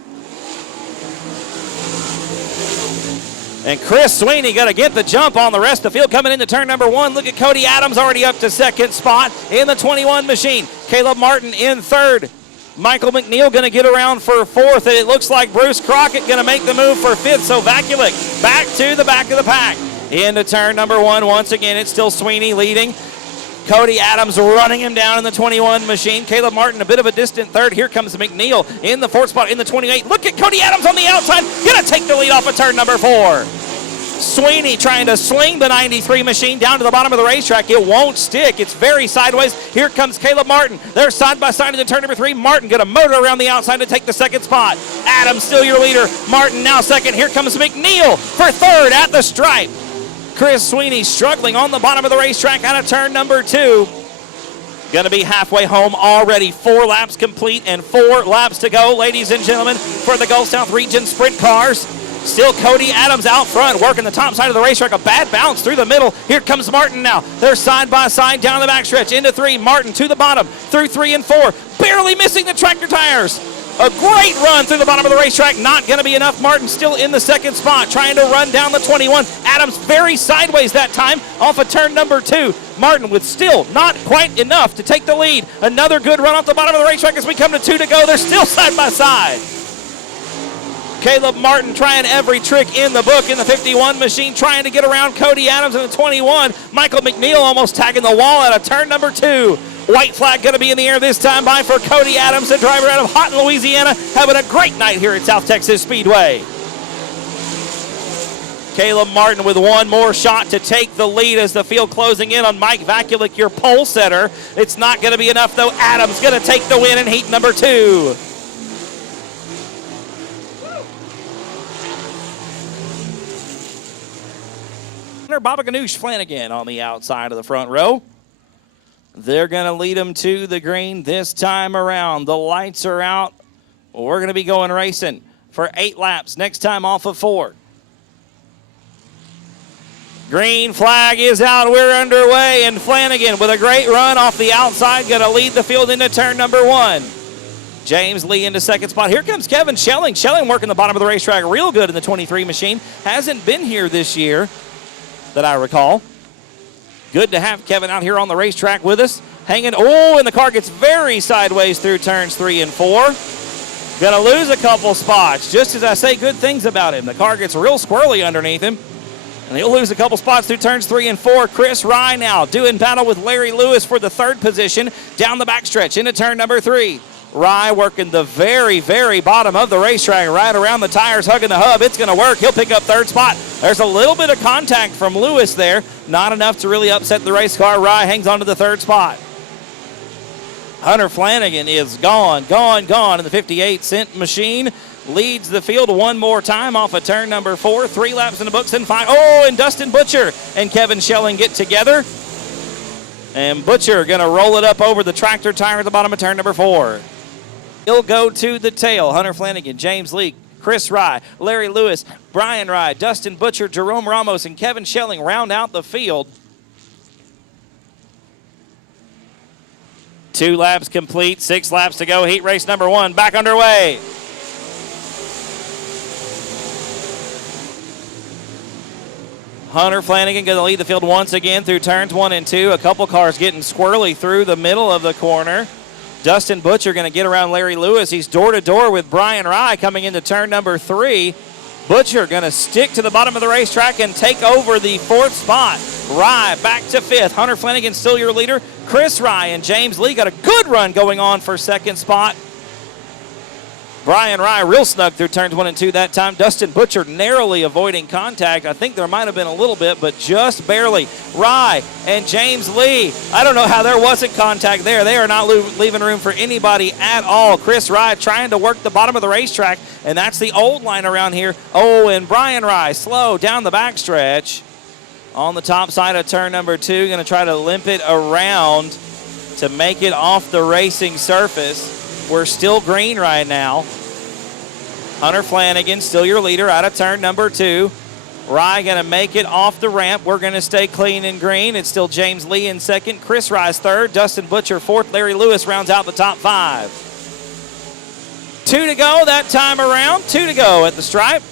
And Chris Sweeney got to get the jump on the rest of the field coming into turn number 1. Look at Cody Adams already up to second spot in the 21 machine. Caleb Martin in third. Michael McNeil going to get around for fourth. And it looks like Bruce Crockett going to make the move for fifth. So Vakulik back to the back of the pack. Into turn number 1. Once again, it's still Sweeney leading. Cody Adams running him down in the 21 machine. Caleb Martin a bit of a distant third. Here comes McNeil in the fourth spot in the 28. Look at Cody Adams on the outside. Gonna take the lead off of turn number 4. Sweeney trying to sling the 93 machine down to the bottom of the racetrack. It won't stick. It's very sideways. Here comes Caleb Martin. They're side by side in the turn number 3. Martin gonna motor around the outside to take the second spot. Adams still your leader. Martin now second. Here comes McNeil for third at the stripe. Chris Sweeney struggling on the bottom of the racetrack out of turn number 2. Going to be halfway home already. 4 laps complete and 4 laps to go, ladies and gentlemen, for the Gulf South Region Sprint Cars. Still Cody Adams out front, working the top side of the racetrack. A bad bounce through the middle. Here comes Martin now. They're side by side down the backstretch. Into 3. Martin to the bottom. Through 3 and 4. Barely missing the tractor tires. A great run through the bottom of the racetrack. Not going to be enough. Martin still in the second spot, trying to run down the 21. Adams very sideways that time off of turn number 2. Martin with still not quite enough to take the lead. Another good run off the bottom of the racetrack as we come to 2 to go. They're still side by side. Caleb Martin trying every trick in the book in the 51 machine, trying to get around Cody Adams in the 21. Michael McNeil almost tagging the wall out of turn number 2. White flag going to be in the air this time by for Cody Adams, the driver out of Houghton, Louisiana, having a great night here at South Texas Speedway. Caleb Martin with one more shot to take the lead as the field closing in on Mike Vakulik, your pole setter. It's not going to be enough, though. Adams going to take the win in heat number 2. Baba Ganoush Flanagan on the outside of the front row. They're going to lead him to the green this time around. The lights are out. We're going to be going racing for 8 laps. Next time off of 4. Green flag is out. We're underway. And Flanagan with a great run off the outside. Going to lead the field into turn number 1. James Lee into second spot. Here comes Kevin Schelling. Schelling working the bottom of the racetrack real good in the 23 machine. Hasn't been here this year that I recall. Good to have Kevin out here on the racetrack with us. Hanging, and the car gets very sideways through turns 3 and 4. Gonna lose a couple spots, just as I say good things about him. The car gets real squirrely underneath him, and he'll lose a couple spots through turns 3 and 4. Chris Rye now doing battle with Larry Lewis for the 3rd position down the backstretch into turn number 3. Rye working the very, very bottom of the racetrack, right around the tires, hugging the hub. It's going to work. He'll pick up 3rd spot. There's a little bit of contact from Lewis there. Not enough to really upset the race car. Rye hangs on to the 3rd spot. Hunter Flanagan is gone in the 58-cent machine. Leads the field one more time off of turn number 4. 3 laps in the books and 5. And Dustin Butcher and Kevin Schelling get together. And Butcher going to roll it up over the tractor tire at the bottom of turn number 4. He'll go to the tail. Hunter Flanagan, James Lee, Chris Rye, Larry Lewis, Brian Rye, Dustin Butcher, Jerome Ramos, and Kevin Schelling round out the field. 2 laps complete, 6 laps to go. Heat race number 1 back underway. Hunter Flanagan going to lead the field once again through turns 1 and 2. A couple cars getting squirrely through the middle of the corner. Dustin Butcher going to get around Larry Lewis. He's door-to-door with Brian Rye coming into turn number 3. Butcher going to stick to the bottom of the racetrack and take over the 4th spot. Rye back to 5th. Hunter Flanagan still your leader. Chris Rye and James Lee got a good run going on for 2nd spot. Brian Rye real snug through turns 1 and 2 that time. Dustin Butcher narrowly avoiding contact. I think there might have been a little bit, but just barely. Rye and James Lee. I don't know how there wasn't contact there. They are not leaving room for anybody at all. Chris Rye trying to work the bottom of the racetrack, and that's the old line around here. And Brian Rye slow down the backstretch on the top side of turn number 2. Going to try to limp it around to make it off the racing surface. We're still green right now. Hunter Flanagan, still your leader out of turn number 2. Rye going to make it off the ramp. We're going to stay clean and green. It's still James Lee in 2nd. Chris Rye's 3rd. Dustin Butcher 4th. Larry Lewis rounds out the top 5. 2 to go that time around. 2 to go at the stripe.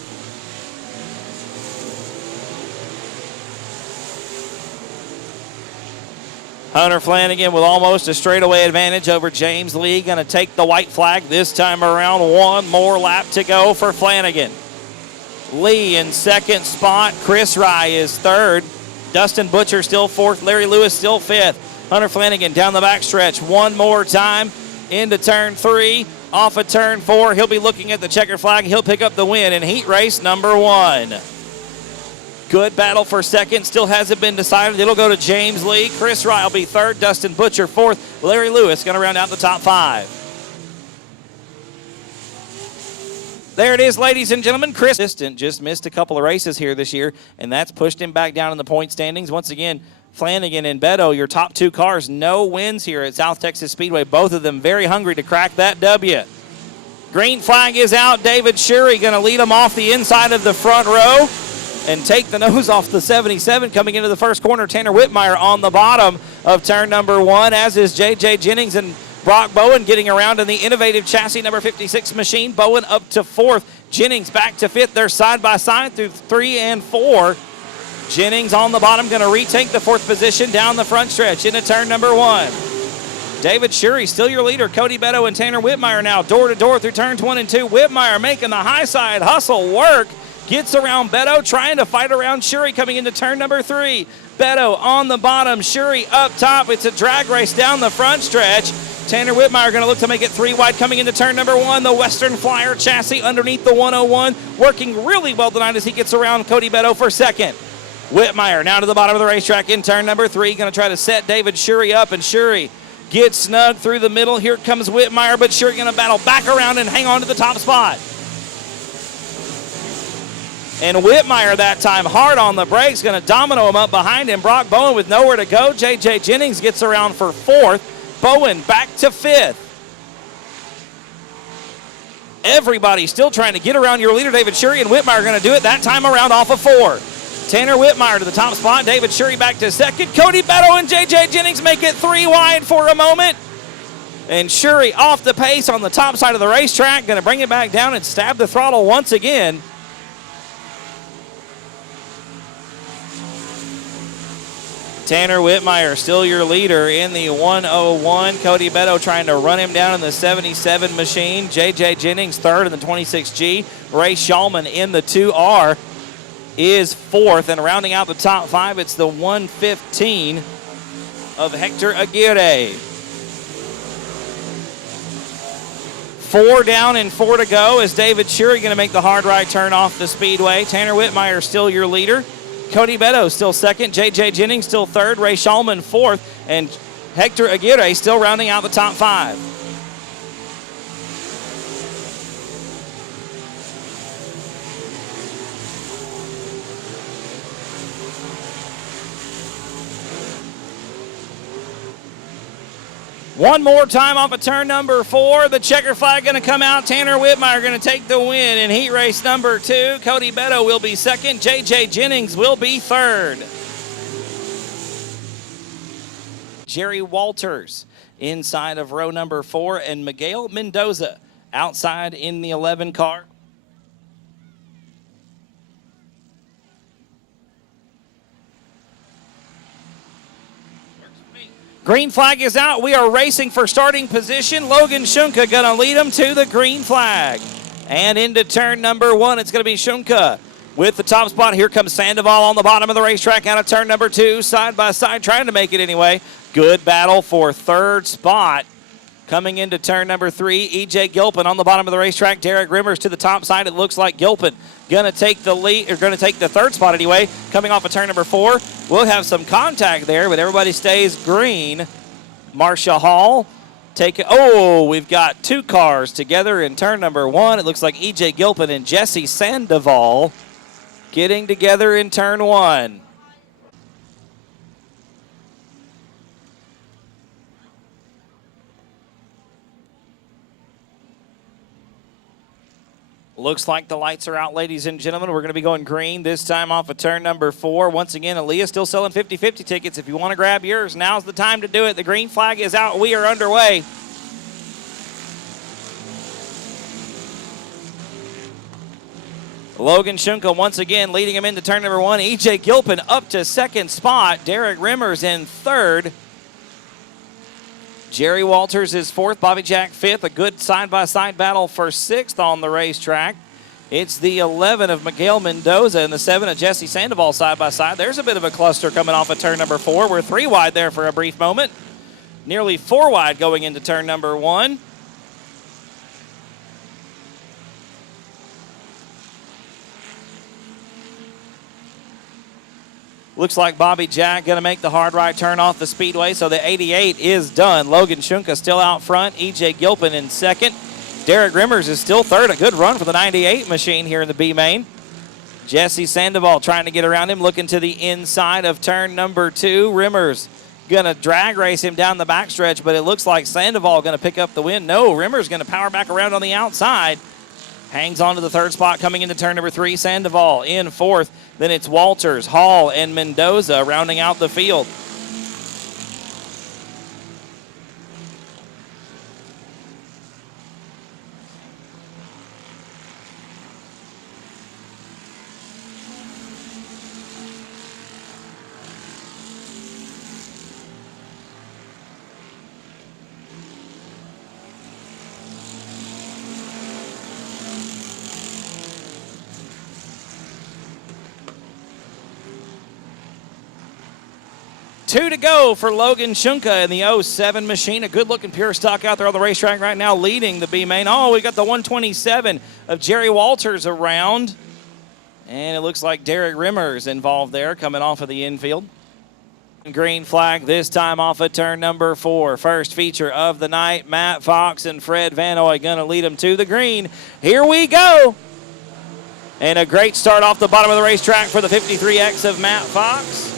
Hunter Flanagan with almost a straightaway advantage over James Lee. Going to take the white flag this time around. One more lap to go for Flanagan. Lee in second spot. Chris Rye is third. Dustin Butcher still fourth. Larry Lewis still fifth. Hunter Flanagan down the backstretch one more time into turn 3. Off of turn 4, he'll be looking at the checker flag. He'll pick up the win in heat race number 1. Good battle for second. Still hasn't been decided. It'll go to James Lee. Chris Rye will be third. Dustin Butcher fourth. Larry Lewis going to round out the top 5. There it is, ladies and gentlemen. Chris just missed a couple of races here this year, and that's pushed him back down in the point standings. Once again, Flanagan and Beto, your top 2 cars, no wins here at South Texas Speedway. Both of them very hungry to crack that W. Green flag is out. David Shurey going to lead them off the inside of the front row and take the nose off the 77 coming into the first corner. Tanner Whitmire on the bottom of turn number 1, as is J.J. Jennings and Brock Bowen getting around in the innovative chassis number 56 machine. Bowen up to 4th. Jennings back to 5th. They're side by side through 3 and 4. Jennings on the bottom going to retake the 4th position down the front stretch into turn number 1. David Shurey still your leader. Cody Beto and Tanner Whitmire now door to door through turns 1 and 2. Whitmire making the high side hustle work. Gets around Beto, trying to fight around Shurey coming into turn number 3. Beto on the bottom, Shurey up top. It's a drag race down the front stretch. Tanner Whitmire going to look to make it 3 wide coming into turn number 1. The Western Flyer chassis underneath the 101. Working really well tonight as he gets around Cody Beto for second. Whitmire now to the bottom of the racetrack in turn number 3. Going to try to set David Shurey up, and Shurey gets snug through the middle. Here comes Whitmire, but Shurey going to battle back around and hang on to the top spot. And Whitmire that time hard on the brakes, going to domino him up behind him. Brock Bowen with nowhere to go. J.J. Jennings gets around for 4th. Bowen back to 5th. Everybody still trying to get around your leader, David Shurey, and Whitmire going to do it that time around off of 4. Tanner Whitmire to the top spot. David Shurey back to 2nd. Cody Beto and J.J. Jennings make it 3 wide for a moment. And Shurey off the pace on the top side of the racetrack. Going to bring it back down and stab the throttle once again. Tanner Whitmire still your leader in the 101. Cody Beto trying to run him down in the 77 machine. J.J. Jennings third in the 26G. Ray Shulman in the 2R is 4th. And rounding out the top 5, it's the 115 of Hector Aguirre. 4 down and 4 to go as David Shurey going to make the hard right turn off the speedway. Tanner Whitmire still your leader. Cody Beto still 2nd. J.J. Jennings still 3rd. Ray Shulman 4th. And Hector Aguirre still rounding out the top 5. One more time off of turn number 4. The checker flag going to come out. Tanner Whitmire going to take the win in heat race number 2. Cody Beto will be 2nd. J.J. Jennings will be 3rd. Jerry Walters inside of row number 4, and Miguel Mendoza outside in the 11 car. Green flag is out. We are racing for starting position. Logan Shunka going to lead them to the green flag. And into turn number 1, it's going to be Shunka with the top spot. Here comes Sandoval on the bottom of the racetrack out of turn number 2, side by side, trying to make it anyway. Good battle for 3rd spot. Coming into turn number 3, E.J. Gilpin on the bottom of the racetrack. Derek Rimmers to the top side. It looks like Gilpin going to take the lead, or going to take the 3rd spot anyway. Coming off of turn number 4, we'll have some contact there, but everybody stays green. Marcia Hall we've got 2 cars together in turn number 1. It looks like E.J. Gilpin and Jesse Sandoval getting together in turn 1. Looks like the lights are out, ladies and gentlemen. We're going to be going green this time off of turn number 4. Once again, Aaliyah still selling 50-50 tickets. If you want to grab yours, now's the time to do it. The green flag is out. We are underway. Logan Shunka once again leading him into turn number 1. E.J. Gilpin up to 2nd spot. Derek Rimmers in 3rd. Jerry Walters is 4th, Bobby Jack 5th. A good side-by-side battle for 6th on the racetrack. It's the 11 of Miguel Mendoza and the 7 of Jesse Sandoval side-by-side. There's a bit of a cluster coming off of turn number 4. We're 3 wide there for a brief moment. Nearly 4 wide going into turn number 1. Looks like Bobby Jack going to make the hard right turn off the speedway, so the 88 is done. Logan Shunka still out front. E.J. Gilpin in 2nd. Derek Rimmers is still 3rd. A good run for the 98 machine here in the B main. Jesse Sandoval trying to get around him, looking to the inside of turn number 2. Rimmers going to drag race him down the backstretch, but it looks like Sandoval going to pick up the win. No, Rimmers going to power back around on the outside. Hangs on to the 3rd spot coming into turn number 3. Sandoval in 4th. Then it's Walters, Hall, and Mendoza rounding out the field. Two to go for Logan Shunka in the 07 machine. A good-looking pure stock out there on the racetrack right now, leading the B main. Oh, we got the 127 of Jerry Walters around. And it looks like Derek Rimmers involved there, coming off of the infield. Green flag this time off of turn number 4. First feature of the night. Matt Fox and Fred Vanoy going to lead them to the green. Here we go. And a great start off the bottom of the racetrack for the 53X of Matt Fox.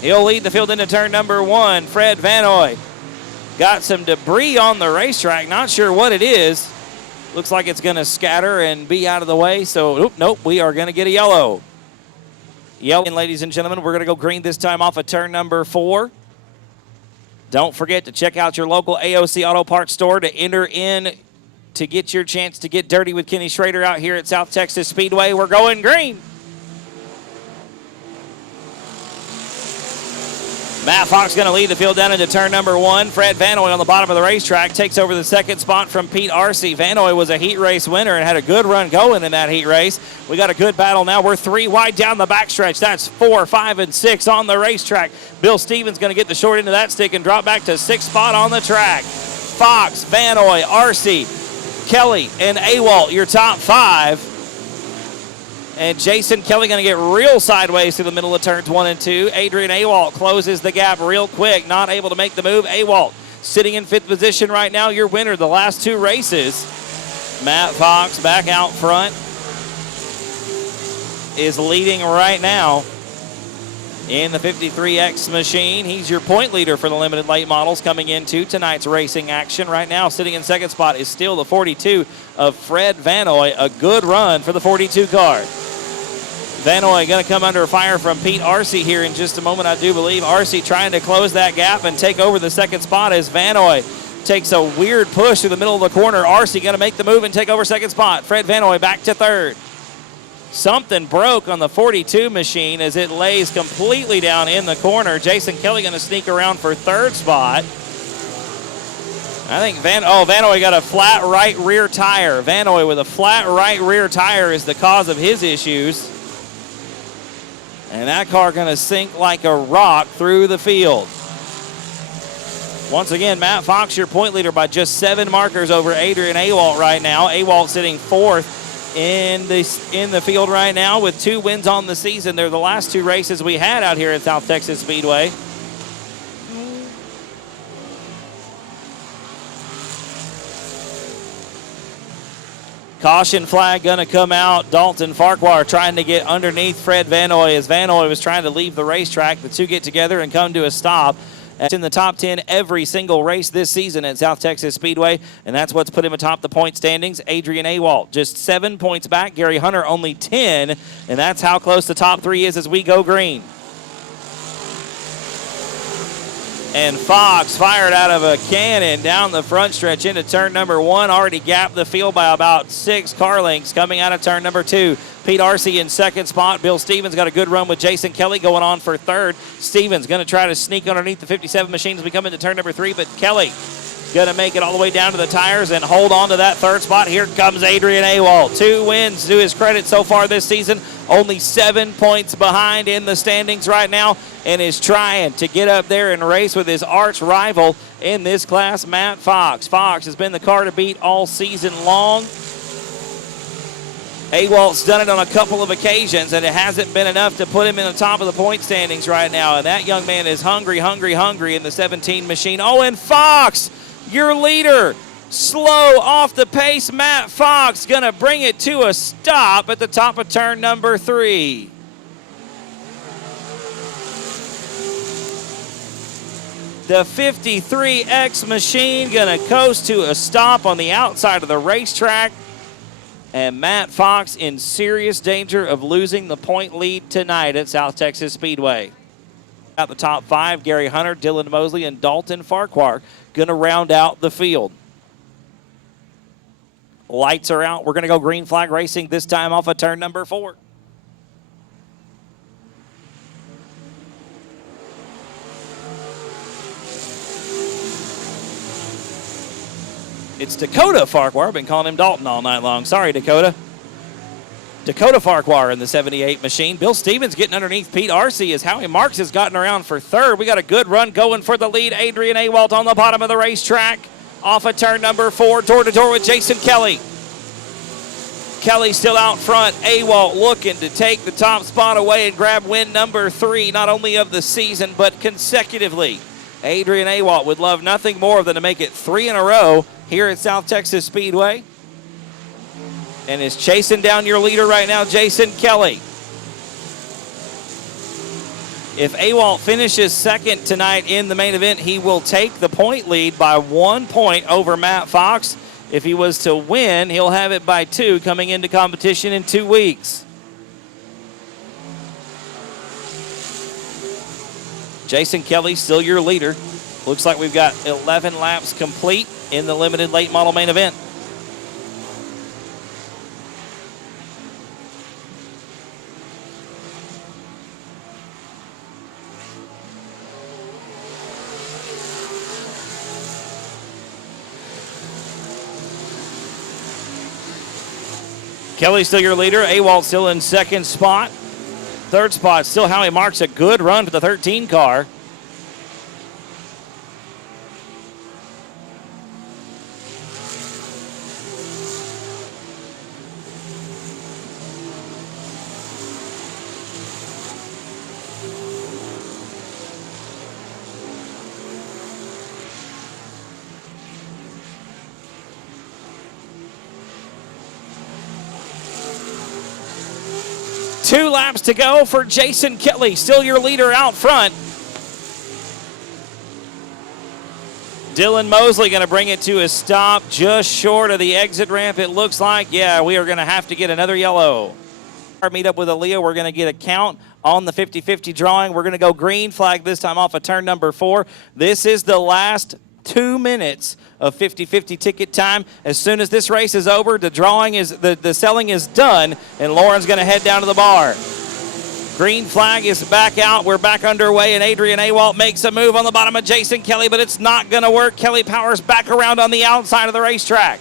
He'll lead the field into turn number 1. Fred Vanoy got some debris on the racetrack. Not sure what it is. Looks like it's going to scatter and be out of the way. So, nope, we are going to get a yellow. Yellow, and ladies and gentlemen, we're going to go green this time off of turn number 4. Don't forget to check out your local AOC Auto Parts store to enter in to get your chance to get dirty with Kenny Schrader out here at South Texas Speedway. We're going green. Matt Fox going to lead the field down into turn number 1. Fred Vanoy on the bottom of the racetrack takes over the 2nd spot from Pete Arce. Vanoy was a heat race winner and had a good run going in that heat race. We got a good battle now. We're 3 wide down the backstretch. That's 4, 5, and 6 on the racetrack. Bill Stevens going to get the short end of that stick and drop back to 6th spot on the track. Fox, Vanoy, Arce, Kelly, and Awalt, your top 5. And Jason Kelly going to get real sideways to the middle of turns 1 and 2. Adrian Awalt closes the gap real quick, not able to make the move. Awalt sitting in 5th position right now, your winner the last 2 races. Matt Fox back out front is leading right now in the 53X machine. He's your point leader for the limited late models coming into tonight's racing action. Right now, sitting in 2nd spot is still the 42 of Fred Vanoy. A good run for the 42 car. Vanoy going to come under fire from Pete Arce here in just a moment, I do believe. Arce trying to close that gap and take over the 2nd spot as Vanoy takes a weird push through the middle of the corner. Arce going to make the move and take over 2nd spot. Fred Vanoy back to 3rd. Something broke on the 42 machine as it lays completely down in the corner. Jason Kelly going to sneak around for 3rd spot. I think Vanoy got a flat right rear tire. Vanoy with a flat right rear tire is the cause of his issues. And that car going to sink like a rock through the field. Once again, Matt Fox, your point leader by just 7 markers over Adrian Awalt right now. Awalt sitting 4th in the field right now with 2 wins on the season. They're the last 2 races we had out here at South Texas Speedway. Caution flag going to come out. Dalton Farquhar trying to get underneath Fred Vanoy as Vanoy was trying to leave the racetrack. The 2 get together and come to a stop. It's in the top 10 every single race this season at South Texas Speedway, and that's what's put him atop the point standings. Adrian Awalt just 7 points back. Gary Hunter only 10, and that's how close the top 3 is as we go green. And Fox fired out of a cannon down the front stretch into turn number 1. Already gapped the field by about 6 car lengths coming out of turn number 2. Pete Arcee in second spot. Bill Stevens got a good run with Jason Kelly going on for third. Stevens going to try to sneak underneath the 57 machine as we come into turn number 3, but Kelly going to make it all the way down to the tires and hold on to that third spot. Here comes Adrian Awalt. 2 wins to his credit so far this season. Only 7 points behind in the standings right now and is trying to get up there and race with his arch rival in this class, Matt Fox. Fox has been the car to beat all season long. Awalt's done it on a couple of occasions, and it hasn't been enough to put him in the top of the point standings right now. And that young man is hungry in the 17 machine. Oh, and Fox, your leader, slow off the pace. Matt Fox going to bring it to a stop at the top of turn number 3. The 53X machine going to coast to a stop on the outside of the racetrack. And Matt Fox in serious danger of losing the point lead tonight at South Texas Speedway. At the top 5, Gary Hunter, Dylan Mosley, and Dalton Farquhar going to round out the field. Lights are out. We're going to go green flag racing this time off of turn number 4. It's Dakota Farquhar. I've been calling him Dalton all night long. Sorry, Dakota. Dakota Farquhar in the 78 machine. Bill Stevens getting underneath Pete Arcee as Howie Marks has gotten around for third. We got a good run going for the lead. Adrian Awalt on the bottom of the racetrack. Off of turn number 4, door-to-door with Jason Kelly. Kelly still out front. Awalt looking to take the top spot away and grab win number 3, not only of the season, but consecutively. Adrian Awalt would love nothing more than to make it 3 in a row here at South Texas Speedway. And is chasing down your leader right now, Jason Kelly. If Awalt finishes second tonight in the main event, he will take the point lead by 1 point over Matt Fox. If he was to win, he'll have it by 2 coming into competition in 2 weeks. Jason Kelly, still your leader. Looks like we've got 11 laps complete in the limited late model main event. Kelly still your leader. Awalt still in second spot. Third spot still Howie Marks. A good run for the 13 car. Two laps to go for Jason Kelly, still your leader out front. Dylan Mosley going to bring it to a stop just short of the exit ramp, it looks like. Yeah, we are going to have to get another yellow. Our meet up with Aaliyah, we're going to get a count on the 50-50 drawing. We're going to go green flag this time off of turn number 4. This is the last 2 minutes of 50-50 ticket time. As soon as this race is over, the drawing is the selling is done, and Lauren's going to head down to the bar. Green flag is back out. We're back underway, and Adrian Awalt makes a move on the bottom of Jason Kelly, but it's not going to work. Kelly powers back around on the outside of the racetrack.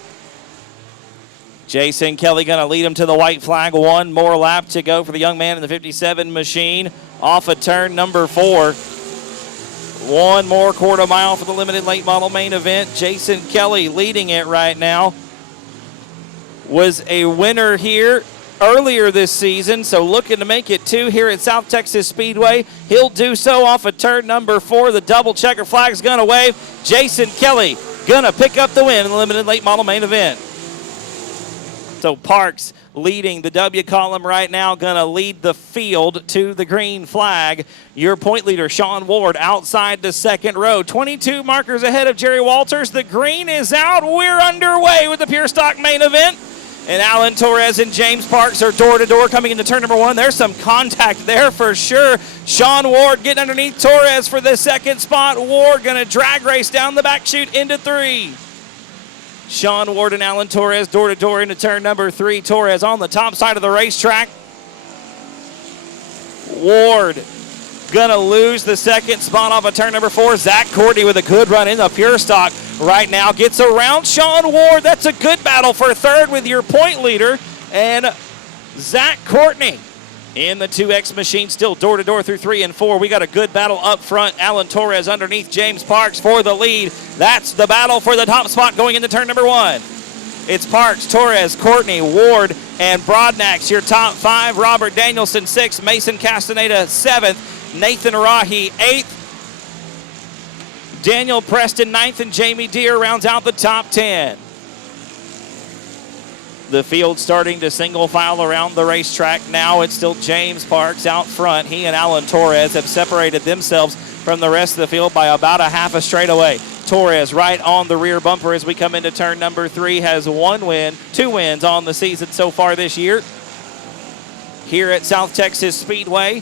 Jason Kelly going to lead him to the white flag. 1 more lap to go for the young man in the 57 machine off of turn number 4. 1 more quarter mile for the limited late model main event. Jason Kelly leading it right now. Was a winner here earlier this season, so looking to make it 2 here at South Texas Speedway. He'll do so off of turn number 4. The double checker flag's gonna wave. Jason Kelly gonna pick up the win in the limited late model main event. So Parks leading the W column right now, gonna lead the field to the green flag. Your point leader, Sean Ward, outside the second row. 22 markers ahead of Jerry Walters. The green is out. We're underway with the Pure Stock main event. And Alan Torres and James Parks are door-to-door coming into turn number 1. There's some contact there for sure. Sean Ward getting underneath Torres for the second spot. Ward going to drag race down the back chute into 3. Sean Ward and Alan Torres door-to-door into turn number 3. Torres on the top side of the racetrack. Ward going to lose the second spot off of turn number 4. Zach Courtney with a good run in the pure stock right now. Gets around Sean Ward. That's a good battle for third with your point leader. And Zach Courtney in the 2X machine still door-to-door through 3 and 4. We got a good battle up front. Alan Torres underneath James Parks for the lead. That's the battle for the top spot going into turn number 1. It's Parks, Torres, Courtney, Ward, and Broadnax. Your top 5. Robert Danielson 6th. Mason Castaneda 7th. Nathan Rahi 8th. Daniel Preston 9th, and Jamie Deere rounds out the top 10. The field starting to single file around the racetrack. Now it's still James Parks out front. He and Alan Torres have separated themselves from the rest of the field by about a half a straightaway. Torres right on the rear bumper as we come into turn number 3, has 2 wins on the season so far this year. Here at South Texas Speedway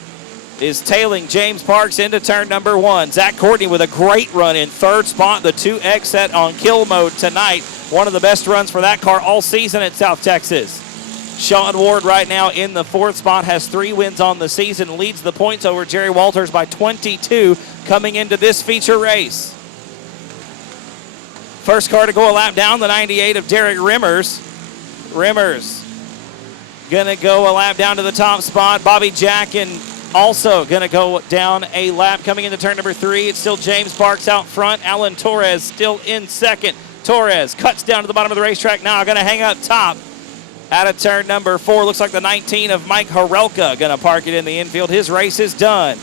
is tailing James Parks into turn number 1. Zach Courtney with a great run in third spot. The 2X set on kill mode tonight. One of the best runs for that car all season at South Texas. Sean Ward right now in the 4th spot, has 3 wins on the season, leads the points over Jerry Walters by 22 coming into this feature race. First car to go a lap down, the 98 of Derek Rimmers. Rimmers gonna go a lap down to the top spot. Bobby Jackin also going to go down a lap coming into turn number 3. It's still James Parks out front. Alan Torres still in 2nd. Torres cuts down to the bottom of the racetrack now. Going to hang up top out of turn number 4. Looks like the 19 of Mike Harelka going to park it in the infield. His race is done.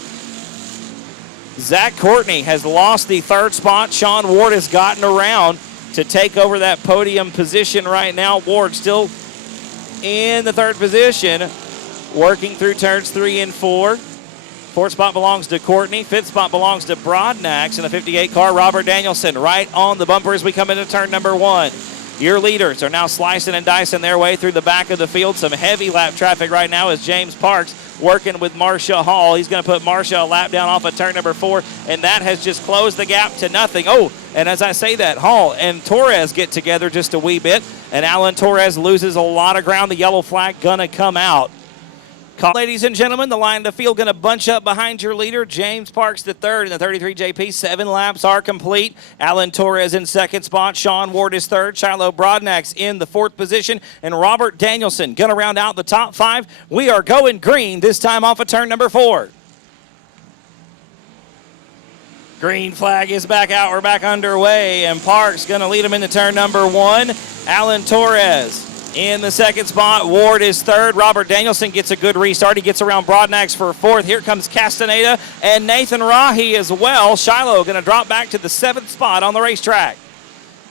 Zach Courtney has lost the 3rd spot. Sean Ward has gotten around to take over that podium position right now. Ward still in the 3rd position, working through turns 3 and 4. 4th spot belongs to Courtney. 5th spot belongs to Broadnax in the 58 car. Robert Danielson right on the bumper as we come into turn number 1. Your leaders are now slicing and dicing their way through the back of the field. Some heavy lap traffic right now as James Parks working with Marcia Hall. He's going to put Marcia a lap down off of turn number 4, and that has just closed the gap to nothing. Oh, and as I say that, Hall and Torres get together just a wee bit, and Alan Torres loses a lot of ground. The yellow flag going to come out. Ladies and gentlemen, the line of the field going to bunch up behind your leader, James Parks the 3rd in the 33 JP. 7 laps are complete. Alan Torres in 2nd spot. Sean Ward is 3rd. Shiloh Broadnax in the 4th position. And Robert Danielson going to round out the top 5. We are going green this time off of turn number 4. Green flag is back out. We're back underway. And Parks going to lead him into turn number 1. Alan Torres in the 2nd spot. Ward is 3rd. Robert Danielson gets a good restart. He gets around Broadnax for 4th. Here comes Castaneda and Nathan Rahi as well. Shiloh going to drop back to the 7th spot on the racetrack.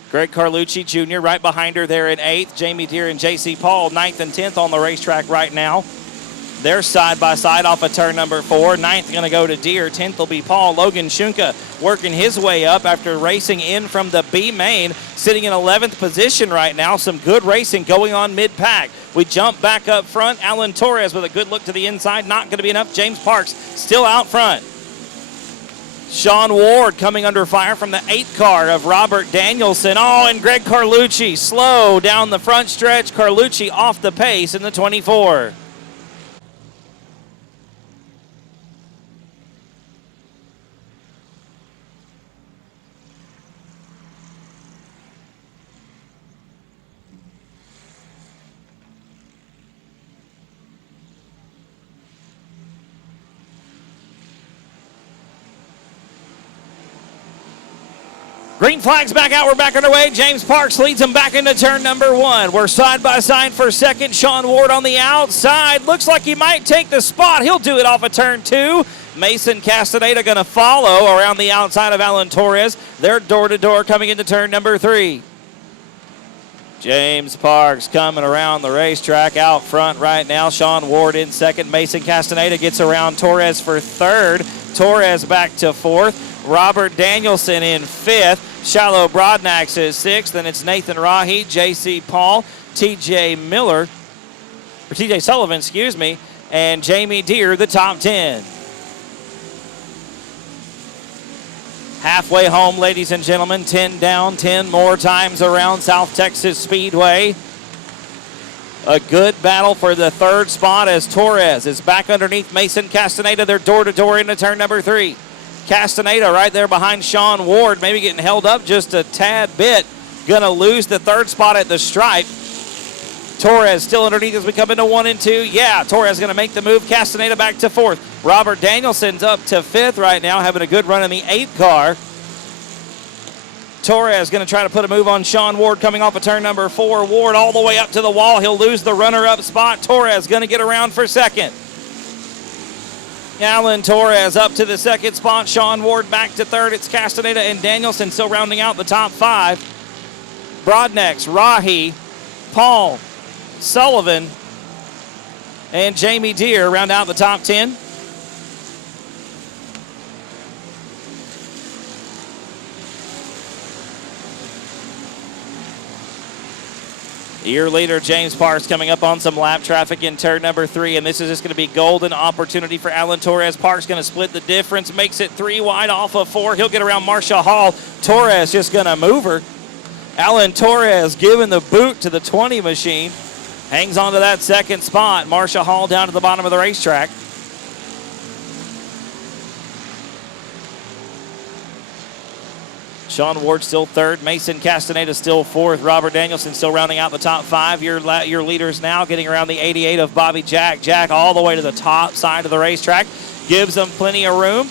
Greg Carlucci Jr. right behind her there in 8th. Jamie Deere and J.C. Paul 9th and 10th on the racetrack right now. They're side by side off of turn number 4. 9th going to go to Deere. 10th will be Paul. Logan Shunka working his way up after racing in from the B main, sitting in 11th position right now. Some good racing going on mid-pack. We jump back up front. Alan Torres with a good look to the inside. Not going to be enough. James Parks still out front. Sean Ward coming under fire from the 8th car of Robert Danielson. Oh, and Greg Carlucci slow down the front stretch. Carlucci off the pace in the 24. Green flag's back out. We're back underway. James Parks leads him back into turn number 1. We're side by side for 2nd. Sean Ward on the outside. Looks like he might take the spot. He'll do it off of turn 2. Mason Castaneda going to follow around the outside of Alan Torres. They're door-to-door coming into turn number 3. James Parks coming around the racetrack out front right now. Sean Ward in 2nd. Mason Castaneda gets around Torres for 3rd. Torres back to 4th. Robert Danielson in 5th. Shiloh Broadnax is 6th. Then it's Nathan Rahi, J.C. Paul, TJ Sullivan, and Jamie Deere, the top 10. Halfway home, ladies and gentlemen, 10 down, 10 more times around South Texas Speedway. A good battle for the third spot as Torres is back underneath Mason Castaneda. They're door-to-door into turn number 3. Castaneda right there behind Sean Ward, maybe getting held up just a tad bit. Gonna lose the third spot at the stripe. Torres still underneath as we come into 1 and 2. Yeah, Torres going to make the move. Castaneda back to 4th. Robert Danielson's up to 5th right now, having a good run in the 8th car. Torres going to try to put a move on Sean Ward coming off of turn number 4. Ward all the way up to the wall. He'll lose the runner-up spot. Torres going to get around for 2nd. Alan Torres up to the 2nd spot. Sean Ward back to 3rd. It's Castaneda and Danielson still rounding out the top 5. Broadnex, Rahi, Paul, Sullivan, and Jamie Deere round out the top 10. Your leader, James Parks, coming up on some lap traffic in turn number 3, and this is just going to be golden opportunity for Alan Torres. Parks going to split the difference, makes it 3 wide off of 4. He'll get around Marcia Hall. Torres just going to move her. Alan Torres giving the boot to the 20 machine. Hangs on to that 2nd spot. Marcia Hall down to the bottom of the racetrack. Sean Ward still 3rd. Mason Castaneda still 4th. Robert Danielson still rounding out the top 5. Your leaders now getting around the 88 of Bobby Jack. Jack all the way to the top side of the racetrack. Gives them plenty of room.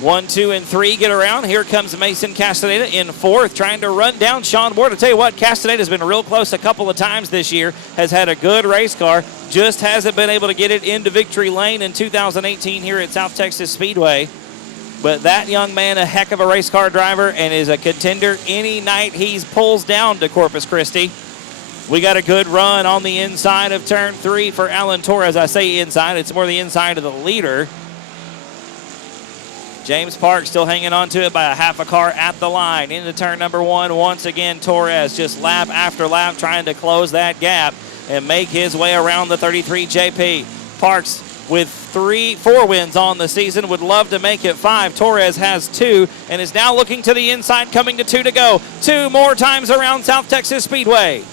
1, 2, and 3 get around. Here comes Mason Castaneda in 4th, trying to run down Sean Ward. I'll tell you what, Castaneda's been real close a couple of times this year, has had a good race car, just hasn't been able to get it into victory lane in 2018 here at South Texas Speedway. But that young man, a heck of a race car driver, and is a contender any night he pulls down to Corpus Christi. We got a good run on the inside of turn 3 for Alan Torres. I say inside, it's more the inside of the leader. James Parks still hanging on to it by a half a car at the line. Into turn number 1, once again, Torres just lap after lap trying to close that gap and make his way around the 33 JP. Parks with 4 wins on the season, would love to make it 5. Torres has 2 and is now looking to the inside, coming to 2 to go. 2 more times around South Texas Speedway.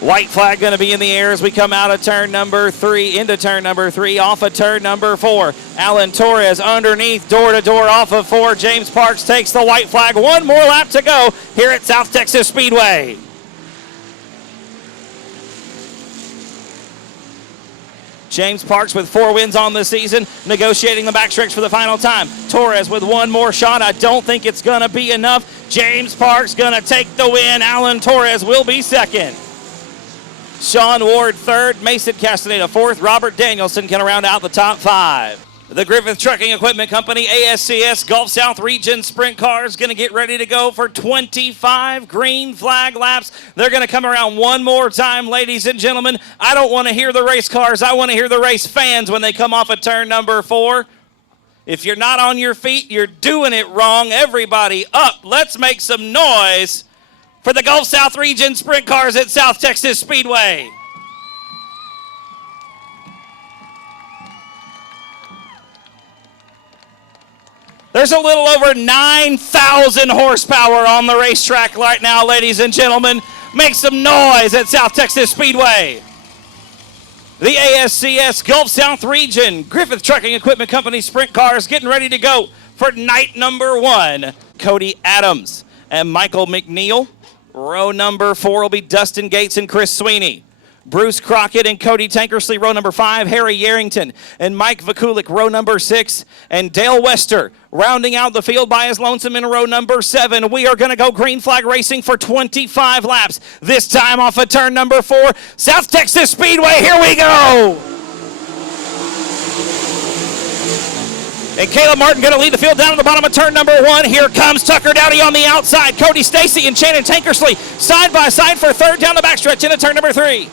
White flag going to be in the air as we come out of turn number 3, into turn number 3, off of turn number 4. Alan Torres underneath, door-to-door off of 4. James Parks takes the white flag. 1 more lap to go here at South Texas Speedway. James Parks with 4 wins on the season, negotiating the backstretch for the final time. Torres with 1 more shot. I don't think it's going to be enough. James Parks going to take the win. Alan Torres will be 2nd. Sean Ward 3rd, Mason Castaneda 4th, Robert Danielson can round out the top 5. The Griffith Trucking Equipment Company, ASCS Gulf South Region Sprint Cars, going to get ready to go for 25 green flag laps. They're going to come around 1 more time, ladies and gentlemen. I don't want to hear the race cars. I want to hear the race fans when they come off of turn number 4. If you're not on your feet, you're doing it wrong. Everybody up. Let's make some noise for the Gulf South Region Sprint Cars at South Texas Speedway. There's a little over 9,000 horsepower on the racetrack right now, ladies and gentlemen. Make some noise at South Texas Speedway. The ASCS Gulf South Region Griffith Trucking Equipment Company Sprint Cars getting ready to go for night number 1. Cody Adams and Michael McNeil. Row number 4 will be Dustin Gates and Chris Sweeney. Bruce Crockett and Cody Tankersley, row number 5. Harry Yarrington and Mike Vakulik, row number 6. And Dale Wester rounding out the field by his lonesome in row number 7. We are going to go green flag racing for 25 laps. This time off of turn number 4. South Texas Speedway, here we go! And Caleb Martin going to lead the field down to the bottom of turn number 1. Here comes Tucker Dowdy on the outside. Cody Stacy and Shannon Tankersley side by side for 3rd down the backstretch into turn number 3.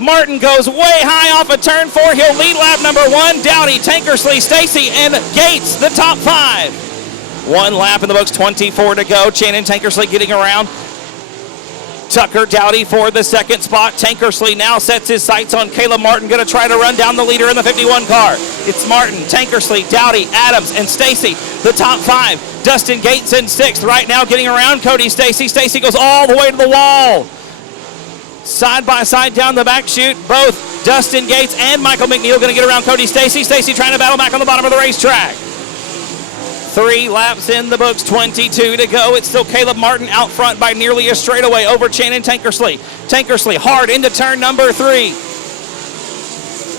Martin goes way high off of turn 4. He'll lead lap number 1. Dowdy, Tankersley, Stacy, and Gates, the top 5. 1 lap in the books, 24 to go. Shannon Tankersley getting around Tucker Dowdy for the second spot. Tankersley now sets his sights on Caleb Martin, going to try to run down the leader in the 51 car. It's Martin, Tankersley, Dowdy, Adams, and Stacy, the top 5. Dustin Gates in 6th right now, getting around Cody Stacy. Stacy goes all the way to the wall. Side by side down the back chute, both Dustin Gates and Michael McNeil going to get around Cody Stacy. Stacy trying to battle back on the bottom of the racetrack. 3 laps in the books, 22 to go. It's still Caleb Martin out front by nearly a straightaway over Shannon Tankersley. Tankersley hard into turn number 3.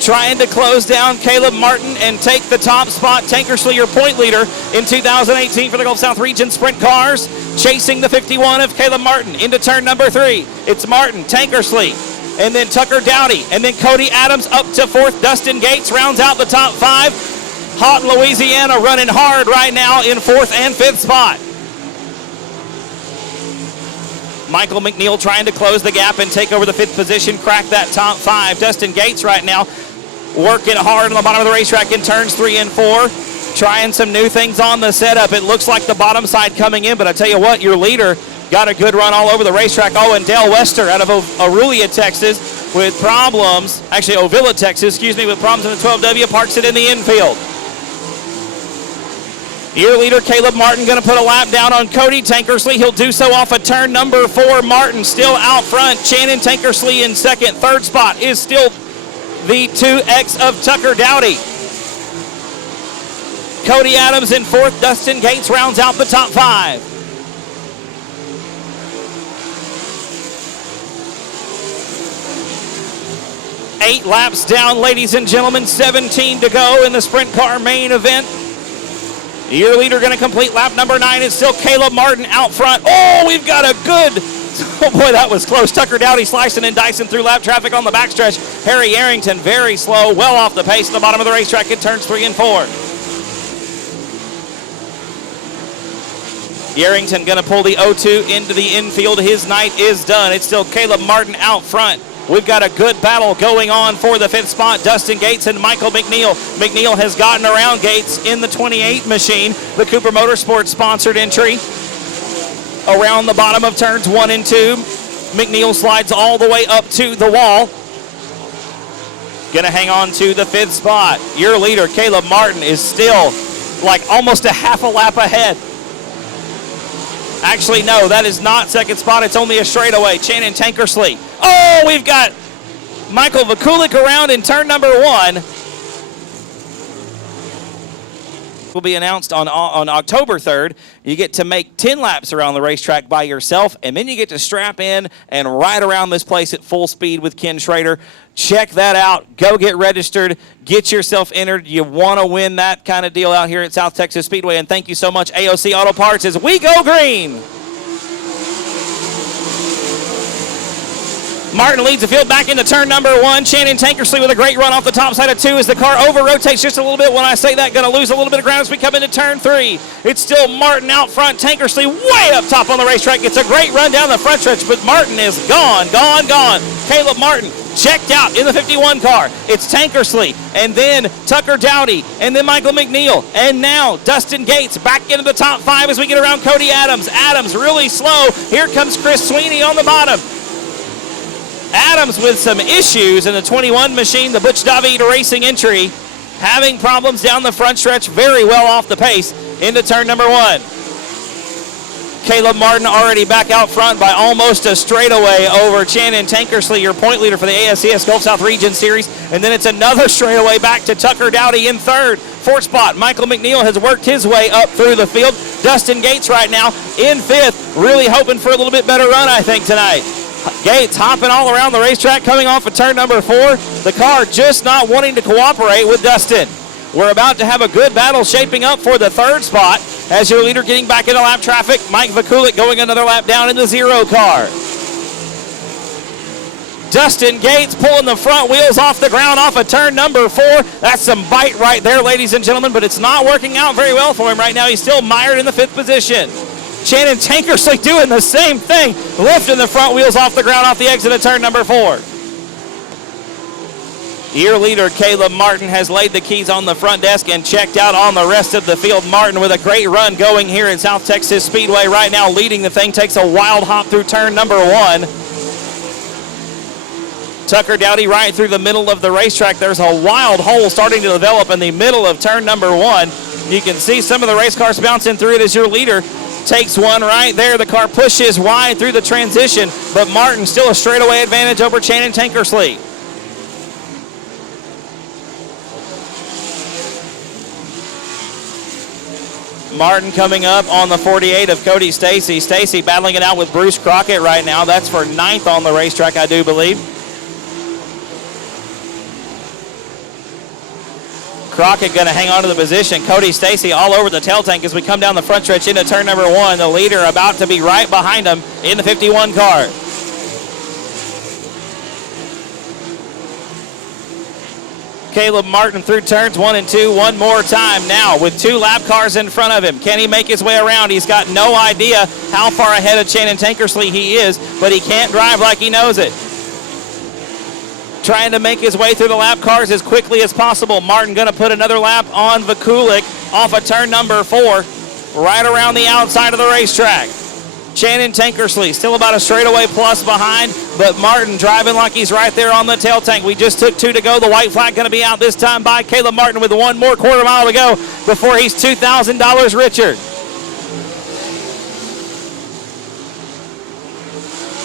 Trying to close down Caleb Martin and take the top spot. Tankersley, your point leader in 2018 for the Gulf South Region Sprint Cars. Chasing the 51 of Caleb Martin into turn number 3. It's Martin, Tankersley, and then Tucker Dowdy, and then Cody Adams up to 4th. Dustin Gates rounds out the top 5. Hot Louisiana running hard right now in 4th and 5th spot. Michael McNeil trying to close the gap and take over the 5th position, crack that top 5. Dustin Gates right now working hard on the bottom of the racetrack in turns 3 and 4. Trying some new things on the setup. It looks like the bottom side coming in, but I tell you what, your leader got a good run all over the racetrack. Oh, and Dale Wester out of Aurelia, Texas with problems, actually Ovilla, Texas, excuse me, with problems in the 12W, parks it in the infield. Your leader, Caleb Martin, going to put a lap down on Cody Tankersley. He'll do so off of turn number 4. Martin still out front. Shannon Tankersley in 2nd. 3rd spot is still the 2X of Tucker Dowdy. Cody Adams in 4th. Dustin Gates rounds out the top 5. Eight laps down, ladies and gentlemen. 17 to go in the sprint car main event. Your leader going to complete lap number 9. It's still Caleb Martin out front. Oh, we've got a good, oh boy, that was close. Tucker Dowdy slicing and dicing through lap traffic on the backstretch. Harry Arrington very slow, well off the pace at the bottom of the racetrack in turns 3 and 4. Arrington going to pull the 0-2 into the infield. His night is done. It's still Caleb Martin out front. We've got a good battle going on for the 5th spot. Dustin Gates and Michael McNeil. McNeil has gotten around Gates in the 28 machine, the Cooper Motorsports sponsored entry. Around the bottom of turns 1 and 2. McNeil slides all the way up to the wall. Going to hang on to the 5th spot. Your leader, Caleb Martin, is still like almost a half a lap ahead. Actually, no, that is not 2nd spot. It's only a straightaway. Shannon Tankersley. Oh, we've got Michael Vakulik around in turn number 1. Will be announced on October 3rd. You get to make 10 laps around the racetrack by yourself, and then you get to strap in and ride around this place at full speed with Ken Schrader. Check that out. Go get registered. Get yourself entered. You want to win that kind of deal out here at South Texas Speedway. And thank you so much, AOC Auto Parts, as we go green. Martin leads the field back into turn number 1. Shannon Tankersley with a great run off the top side of 2 as the car over-rotates just a little bit. When I say that, going to lose a little bit of ground as we come into turn 3. It's still Martin out front. Tankersley way up top on the racetrack. It's a great run down the front stretch, but Martin is gone. Caleb Martin checked out in the 51 car. It's Tankersley, and then Tucker Dowdy, and then Michael McNeil, and now Dustin Gates back into the top 5 as we get around Cody Adams. Adams really slow. Here comes Chris Sweeney on the bottom. Adams with some issues in the 21 machine, the Butch David Racing entry, having problems down the front stretch, very well off the pace into turn number 1. Caleb Martin already back out front by almost a straightaway over Shannon Tankersley, your point leader for the ASCS Gulf South Region Series. And then it's another straightaway back to Tucker Dowdy in 3rd. 4th spot, Michael McNeil has worked his way up through the field. Dustin Gates right now in 5th, really hoping for a little bit better run, I think, tonight. Gates hopping all around the racetrack, coming off of turn number 4. The car just not wanting to cooperate with Dustin. We're about to have a good battle shaping up for the 3rd spot as your leader getting back into lap traffic. Mike Vakulik going another lap down in the 0 car. Dustin Gates pulling the front wheels off the ground off of turn number 4. That's some bite right there, ladies and gentlemen, but it's not working out very well for him right now. He's still mired in the 5th position. Shannon Tankersley doing the same thing, lifting the front wheels off the ground off the exit of turn number 4. Your leader, Caleb Martin, has laid the keys on the front desk and checked out on the rest of the field. Martin with a great run going here in South Texas Speedway right now, leading the thing, takes a wild hop through turn number 1. Tucker Dowdy right through the middle of the racetrack. There's a wild hole starting to develop in the middle of turn number 1. You can see some of the race cars bouncing through it as your leader takes one right there. The car pushes wide through the transition, but Martin still a straightaway advantage over Shannon Tankersley. Martin coming up on the 48 of Cody Stacy. Stacy battling it out with Bruce Crockett right now. That's for 9th on the racetrack, I do believe. Crockett going to hang on to the position. Cody Stacy all over the tail tank as we come down the front stretch into turn number 1. The leader about to be right behind him in the 51 car. Caleb Martin through turns 1 and 2 one more time now with 2 lap cars in front of him. Can he make his way around? He's got no idea how far ahead of Shannon Tankersley he is, but he can't drive like he knows it. Trying to make his way through the lap cars as quickly as possible. Martin going to put another lap on Vakulik off of turn number 4, right around the outside of the racetrack. Shannon Tankersley still about a straightaway plus behind, but Martin driving like he's right there on the tail tank. We just took 2 to go. The white flag going to be out this time by Caleb Martin with 1 more quarter mile to go before he's $2,000 richer.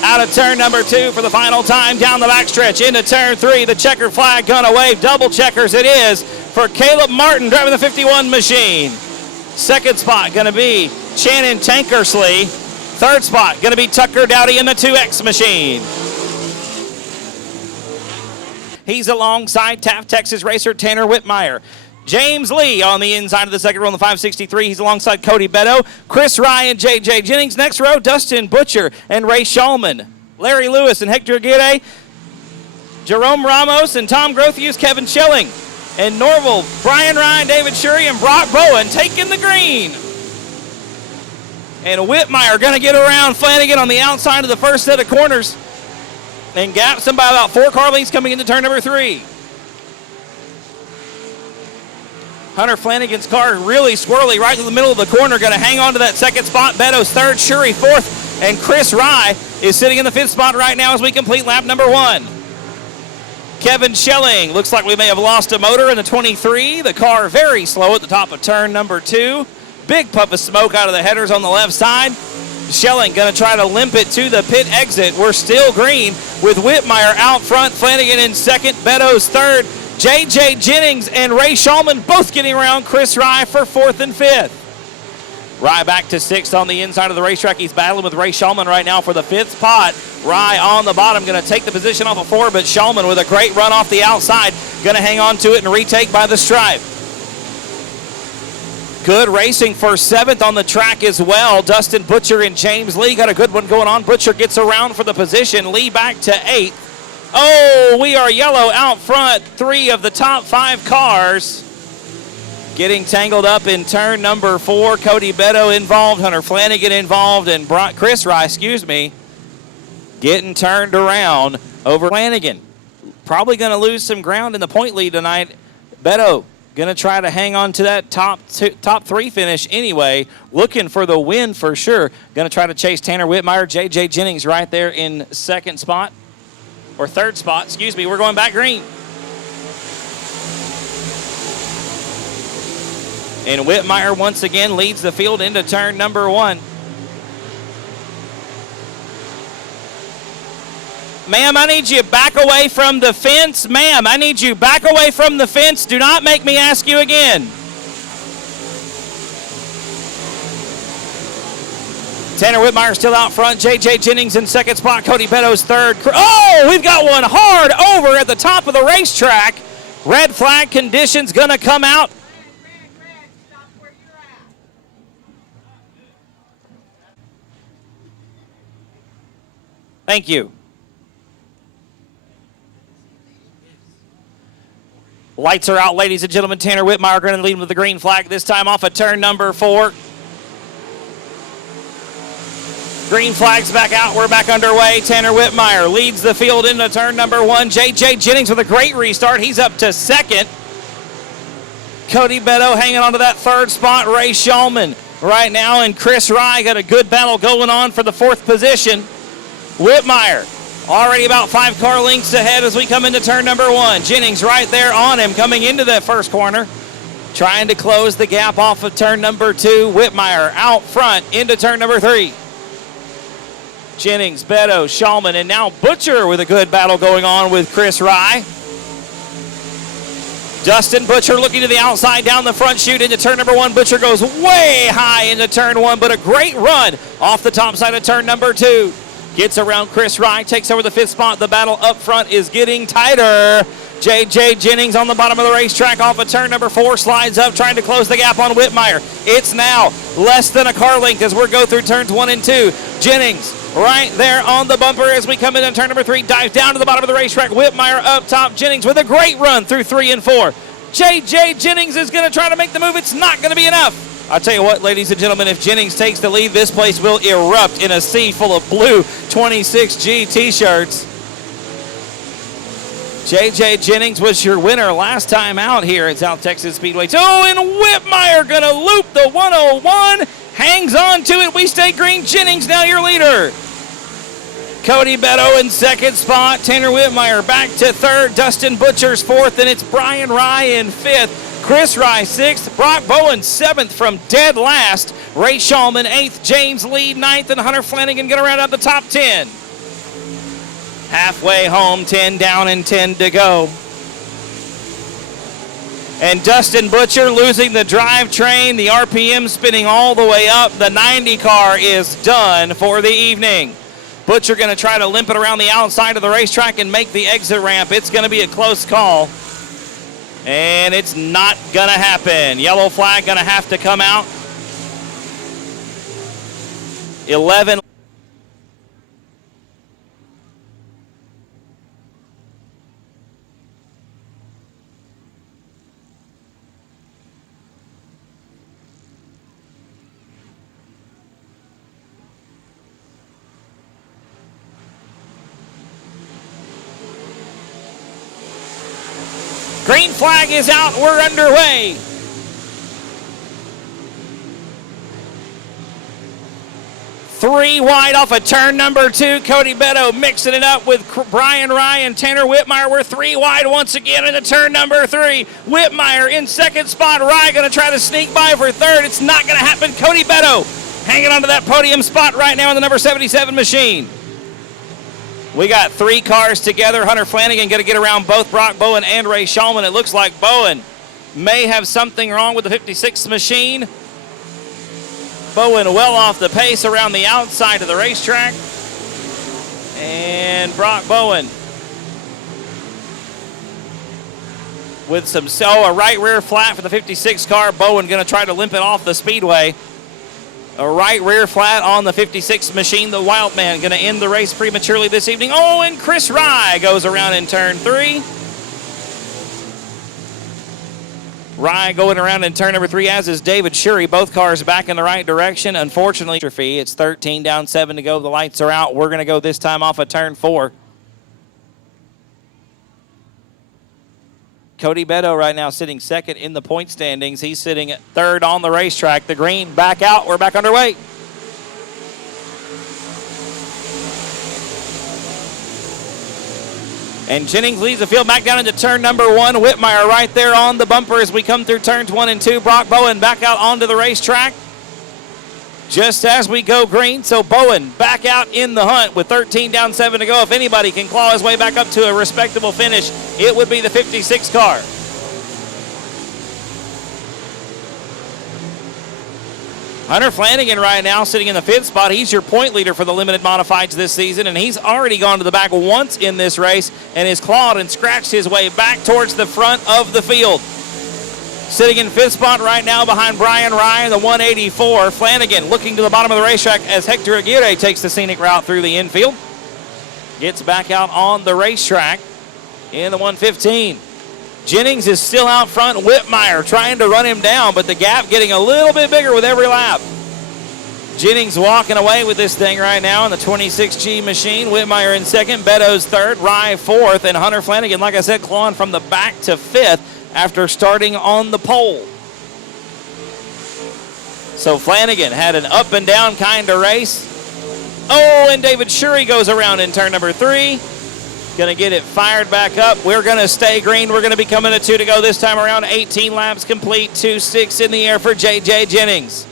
Out of turn number 2 for the final time down the backstretch into turn 3. The checker flag gonna wave. Double checkers it is for Caleb Martin driving the 51 machine. Second spot gonna be Shannon Tankersley. Third spot gonna be Tucker Dowdy in the 2X machine. He's alongside Taft, Texas racer Tanner Whitmire. James Lee on the inside of the second row on the 563. He's alongside Cody Beto, Chris Ryan, J.J. Jennings. Next row, Dustin Butcher and Ray Shulman. Larry Lewis and Hector Aguirre. Jerome Ramos and Tom Grothews, Kevin Schelling. And Norval, Brian Ryan, David Shurey, and Brock Bowen taking the green. And Whitmire going to get around Flanagan on the outside of the first set of corners and gaps him by about 4 car lengths coming into turn number 3. Hunter Flanagan's car really squirrely right in the middle of the corner. Going to hang on to that second spot. Beto's third, Shuri fourth, and Chris Rye is sitting in the 5th spot right now as we complete lap number 1. Kevin Schelling, looks like we may have lost a motor in the 23. The car very slow at the top of turn number 2. Big puff of smoke out of the headers on the left side. Schelling going to try to limp it to the pit exit. We're still green with Whitmire out front, Flanagan in second, Beto's third, J.J. Jennings and Ray Shulman both getting around Chris Rye for 4th and 5th. Rye back to 6th on the inside of the racetrack. He's battling with Ray Shulman right now for the 5th spot. Rye on the bottom, going to take the position off of 4, but Shulman with a great run off the outside, going to hang on to it and retake by the stripe. Good racing for 7th on the track as well. Dustin Butcher and James Lee got a good one going on. Butcher gets around for the position. Lee back to 8th. Oh, we are yellow out front. 3 of the top 5 cars getting tangled up in turn number 4. Cody Beto involved, Hunter Flanagan involved, and Chris Rye, getting turned around over Flanagan. Probably going to lose some ground in the point lead tonight. Beto going to try to hang on to that top 3 finish anyway. Looking for the win for sure. Going to try to chase Tanner Whitmire. J.J. Jennings right there in 2nd spot. Or 3rd spot, We're going back green. And Whitmire once again leads the field into turn number 1. Ma'am, I need you back away from the fence. Ma'am, I need you back away from the fence. Do not make me ask you again. Tanner Whitmire still out front. J.J. Jennings in 2nd spot. Cody Beto's 3rd. Oh, we've got one hard over at the top of the racetrack. Red flag conditions going to come out. Red, stop where you're at. Thank you. Lights are out, ladies and gentlemen. Tanner Whitmire going to lead with the green flag this time off of turn number 4. Green flag's back out. We're back underway. Tanner Whitmire leads the field into turn number 1. J.J. Jennings with a great restart. He's up to second. Cody Beto hanging on to that third spot. Ray Shulman right now, and Chris Rye got a good battle going on for the 4th position. Whitmire already about 5 car lengths ahead as we come into turn number 1. Jennings right there on him coming into that first corner, trying to close the gap off of turn number 2. Whitmire out front into turn number 3. Jennings, Beto, Shulman, and now Butcher with a good battle going on with Chris Rye. Dustin Butcher looking to the outside down the front chute into turn number 1. Butcher goes way high into turn 1, but a great run off the top side of turn number 2. Gets around Chris Rye, takes over the 5th spot. The battle up front is getting tighter. J.J. Jennings on the bottom of the racetrack off of turn number 4, slides up, trying to close the gap on Whitmire. It's now less than a car length as we go through turns 1 and 2. Jennings right there on the bumper as we come into turn number 3, dives down to the bottom of the racetrack. Whitmire up top. Jennings with a great run through 3 and 4. J.J. Jennings is going to try to make the move. It's not going to be enough. I'll tell you what, ladies and gentlemen, if Jennings takes the lead, this place will erupt in a sea full of blue 26G t-shirts. J.J. Jennings was your winner last time out here at South Texas Speedway. Oh, and Whitmire going to loop the 101. Hangs on to it. We stay green. Jennings now your leader. Cody Beto in 2nd spot. Tanner Whitmire back to 3rd. Dustin Butcher's 4th, and it's Brian Rye in 5th. Chris Rye 6th. Brock Bowen 7th from dead last. Ray Shulman 8th. James Lee 9th, and Hunter Flanagan going to round out the top 10. Halfway home, 10 down and 10 to go. And Dustin Butcher losing the drivetrain. The RPM spinning all the way up. The 90 car is done for the evening. Butcher going to try to limp it around the outside of the racetrack and make the exit ramp. It's going to be a close call. And it's not going to happen. Yellow flag going to have to come out. 11. Green flag is out. We're underway. Three wide off of turn number 2. Cody Beto mixing it up with Brian Rye and Tanner Whitmire. We're 3 wide once again into turn number 3. Whitmire in 2nd spot. Rye going to try to sneak by for 3rd. It's not going to happen. Cody Beto hanging onto that podium spot right now in the number 77 machine. We got 3 cars together. Hunter Flanagan going to get around both Brock Bowen and Ray Shulman. It looks like Bowen may have something wrong with the 56 machine. Bowen well off the pace around the outside of the racetrack. And Brock Bowen with a right rear flat for the 56 car. Bowen going to try to limp it off the speedway. A right rear flat on the 56 machine. The Wildman going to end the race prematurely this evening. Oh, and Chris Rye goes around in turn 3. Rye going around in turn number 3, as is David Shurey. Both cars back in the right direction. Unfortunately, it's 13 down, 7 to go. The lights are out. We're going to go this time off of turn 4. Cody Beto right now sitting 2nd in the point standings. He's sitting at 3rd on the racetrack. The green back out. We're back underway. And Jennings leads the field back down into turn number 1. Whitmire right there on the bumper as we come through turns 1 and 2. Brock Bowen back out onto the racetrack just as we go green. So Bowen back out in the hunt with 13 down, 7 to go. If anybody can claw his way back up to a respectable finish, it would be the 56 car. Hunter Flanagan right now sitting in the 5th spot. He's your point leader for the limited modifieds this season, and he's already gone to the back once in this race and has clawed and scratched his way back towards the front of the field. Sitting in 5th spot right now behind Brian Ryan, the 184. Flanagan looking to the bottom of the racetrack as Hector Aguirre takes the scenic route through the infield. Gets back out on the racetrack in the 115. Jennings is still out front. Whitmire trying to run him down, but the gap getting a little bit bigger with every lap. Jennings walking away with this thing right now in the 26G machine. Whitmire in second, Beddoes third, Rye fourth, and Hunter Flanagan, like I said, clawing from the back to fifth after starting on the pole. So Flanagan had an up and down kind of race. Oh, and David Shurey goes around in turn number 3. Going to get it fired back up. We're going to stay green. We're going to be coming to 2 to go this time around. 18 laps complete. 2-6 in the air for J.J. Jennings.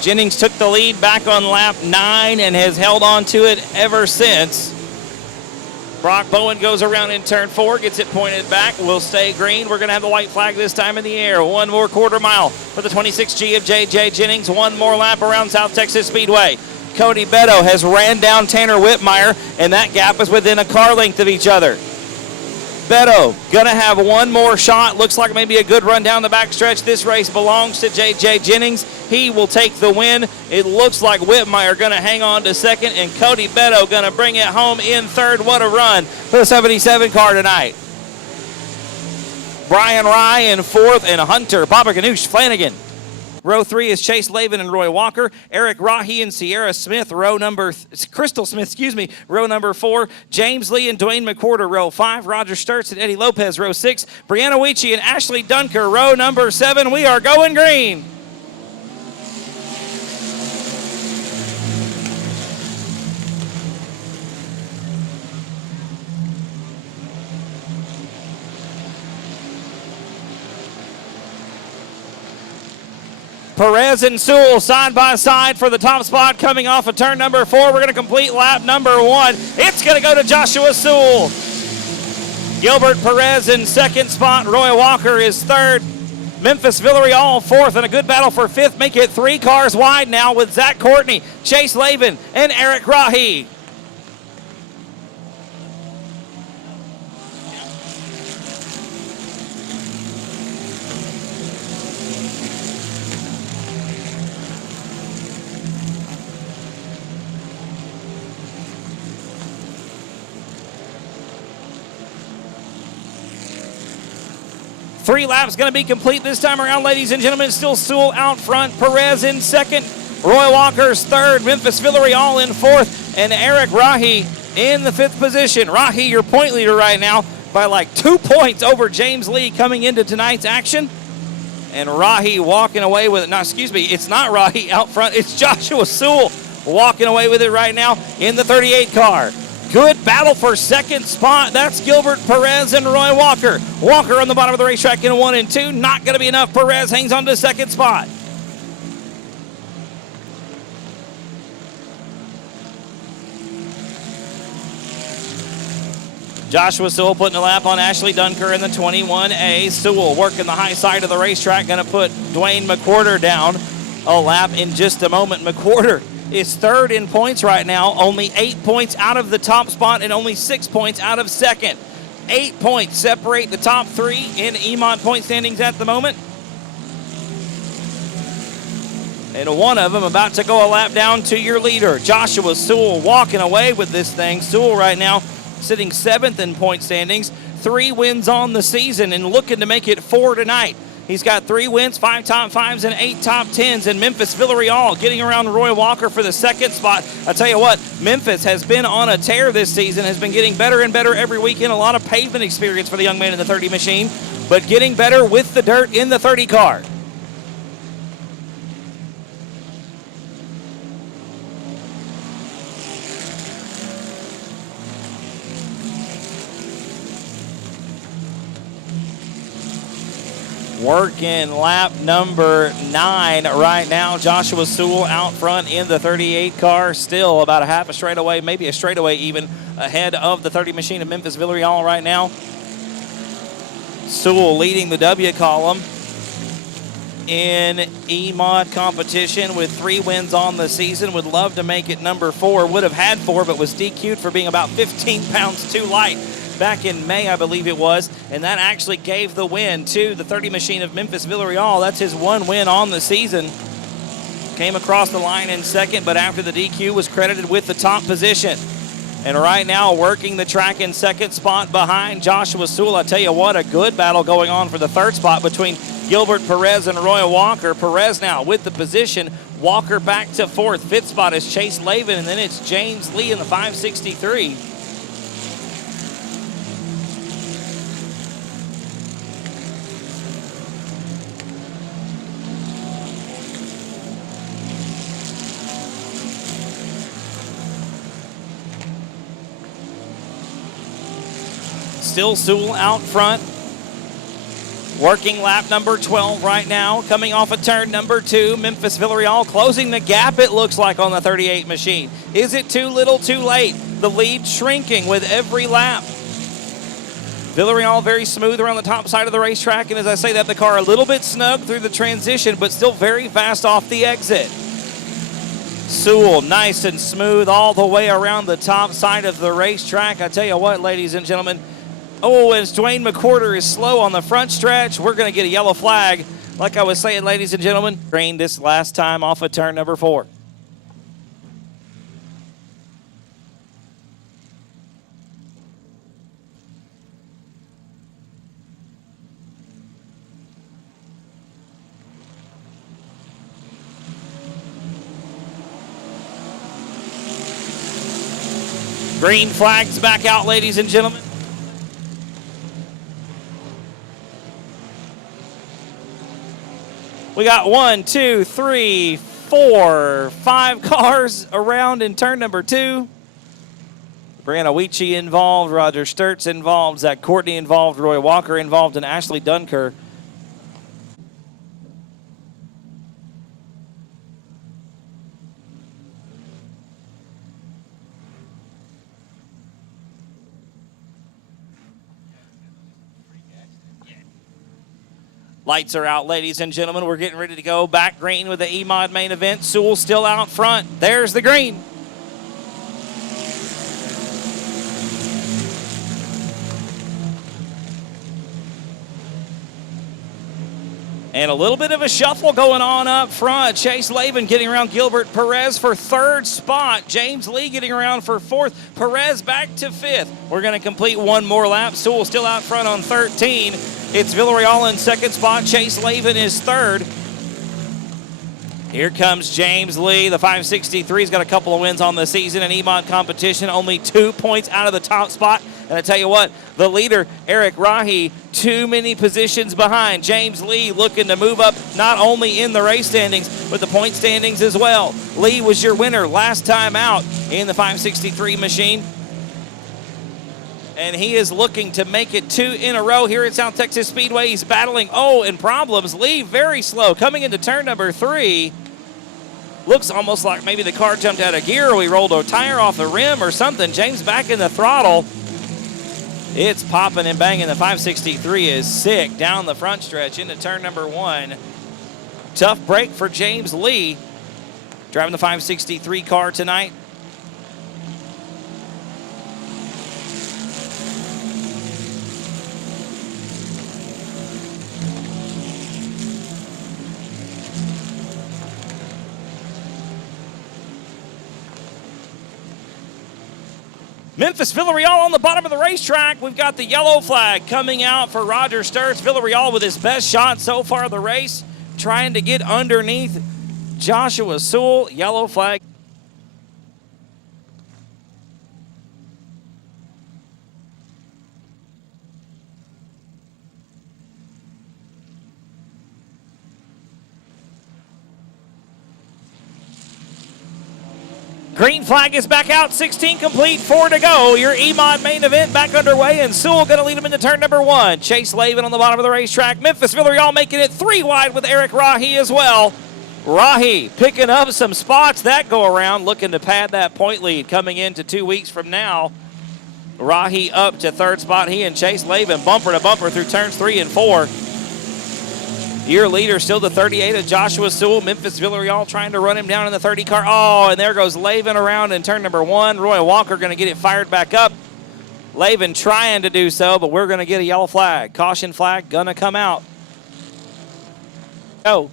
Jennings took the lead back on lap 9 and has held on to it ever since. Brock Bowen goes around in turn 4, gets it pointed back. We'll stay green. We're going to have the white flag this time in the air. One more quarter mile for the 26G of J.J. Jennings. One more lap around South Texas Speedway. Cody Beto has ran down Tanner Whitmire, and that gap is within a car length of each other. Beto going to have one more shot. Looks like maybe a good run down the backstretch. This race belongs to J.J. Jennings. He will take the win. It looks like Whitmire going to hang on to second, and Cody Beto going to bring it home in third. What a run for the 77 car tonight. Brian Rye in fourth, and Hunter Babaganoush Flanagan. Row 3 is Chase Lavin and Roy Walker. Eric Rahi and Sierra Smith, Crystal Smith, row number 4. James Lee and Dwayne McWhorter, row 5. Roger Sturts and Eddie Lopez, row 6. Brianna Weechie and Ashley Dunker, row number 7. We are going green. Perez and Sewell side by side for the top spot coming off of turn number 4. We're going to complete lap number 1. It's going to go to Joshua Sewell. Gilbert Perez in second spot. Roy Walker is third. Memphis Villarreal fourth, and a good battle for fifth. Make it 3 cars wide now with Zach Courtney, Chase Lavin, and Eric Rahi. Three laps going to be complete this time around, ladies and gentlemen. Still Sewell out front, Perez in second, Roy Walker's third, Memphis Villarreal in fourth, and Eric Rahi in the 5th position. Rahi, your point leader right now, by like 2 points over James Lee coming into tonight's action. And Rahi walking away with it. No, excuse me, it's not Rahi out front. It's Joshua Sewell walking away with it right now in the 38 car. Good battle for second spot. That's Gilbert Perez and Roy Walker. Walker on the bottom of the racetrack in 1 and 2. Not going to be enough. Perez hangs on to the second spot. Joshua Sewell putting a lap on Ashley Dunker in the 21A. Sewell working the high side of the racetrack. Going to put Dwayne McWhorter down a lap in just a moment. McWhorter is third in points right now, only 8 points out of the top spot and only 6 points out of second. 8 points separate the top 3 in EMOD point standings at the moment. And one of them about to go a lap down to your leader, Joshua Sewell, walking away with this thing. Sewell right now sitting 7th in point standings, 3 wins on the season and looking to make it 4 tonight. He's got 3 wins, 5 top 5s, and 8 top 10s. And Memphis Villarreal getting around Roy Walker for the second spot. I tell you what, Memphis has been on a tear this season, has been getting better and better every weekend. A lot of pavement experience for the young man in the 30 machine, but getting better with the dirt in the 30 car. Working lap number 9 right now. Joshua Sewell out front in the 38 car, still about a half a straightaway, maybe a straightaway even, ahead of the 30 machine of Memphis Villarreal right now. Sewell leading the W column in EMOD competition with 3 wins on the season. Would love to make it number 4. Would have had 4, but was DQ'd for being about 15 pounds too light back in May, I believe it was, and that actually gave the win to the 30 machine of Memphis Villarreal. That's his 1 win on the season. Came across the line in second, but after the DQ was credited with the top position. And right now working the track in second spot behind Joshua Sewell. I tell you what, a good battle going on for the 3rd spot between Gilbert Perez and Roy Walker. Perez now with the position. Walker back to fourth. Fifth spot is Chase Lavin, and then it's James Lee in the 563. Still Sewell out front. Working lap number 12 right now. Coming off of turn number 2. Memphis Villarreal closing the gap, it looks like, on the 38 machine. Is it too little, too late? The lead shrinking with every lap. Villarreal very smooth around the top side of the racetrack. And as I say that, the car a little bit snug through the transition, but still very fast off the exit. Sewell nice and smooth all the way around the top side of the racetrack. I tell you what, ladies and gentlemen, oh, as Dwayne McWhorter is slow on the front stretch, we're going to get a yellow flag. Like I was saying, ladies and gentlemen, green this last time off of turn number 4. Green flags back out, ladies and gentlemen. We got 1, 2, 3, 4, 5 cars around in turn number 2. Brianna Weechie involved, Roger Sturts involved, Zach Courtney involved, Roy Walker involved, and Ashley Dunker. Lights are out, ladies and gentlemen. We're getting ready to go back green with the E-Mod main event. Sewell still out front. There's the green. And a little bit of a shuffle going on up front. Chase Lavin getting around Gilbert Perez for third spot. James Lee getting around for fourth. Perez back to fifth. We're going to complete one more lap. Sewell still out front on 13. It's Villarreal in second spot. Chase Lavin is third. Here comes James Lee. The 563's got a couple of wins on the season in E-Mod competition. Only 2 points out of the top spot. And I tell you what, the leader, Eric Rahi, too many positions behind. James Lee looking to move up not only in the race standings, but the point standings as well. Lee was your winner last time out in the 563 machine. And he is looking to make it 2 in a row here at South Texas Speedway. He's battling, and problems. Lee very slow. Coming into turn number 3. Looks almost like maybe the car jumped out of gear or we rolled a tire off the rim or something. James back in the throttle. It's popping and banging. The 563 is sick down the front stretch into turn number 1. Tough break for James Lee. Driving the 563 car tonight. Memphis Villarreal on the bottom of the racetrack. We've got the yellow flag coming out for Roger Sturts. Villarreal with his best shot so far of the race, trying to get underneath Joshua Sewell. Yellow flag. Green flag is back out, 16 complete, 4 to go. Your E-Mod main event back underway, and Sewell going to lead him into turn number 1. Chase Lavin on the bottom of the racetrack. Memphis Villarreal making it 3 wide with Eric Rahi as well. Rahi picking up some spots that go around, looking to pad that point lead coming into 2 weeks from now. Rahi up to third spot. He and Chase Lavin bumper to bumper through turns 3 and 4. Your leader still the 38 of Joshua Sewell. Memphis Villarreal trying to run him down in the 30 car. Oh, and there goes Lavin around in turn number 1. Roy Walker going to get it fired back up. Lavin trying to do so, but we're going to get a yellow flag. Caution flag going to come out. Go.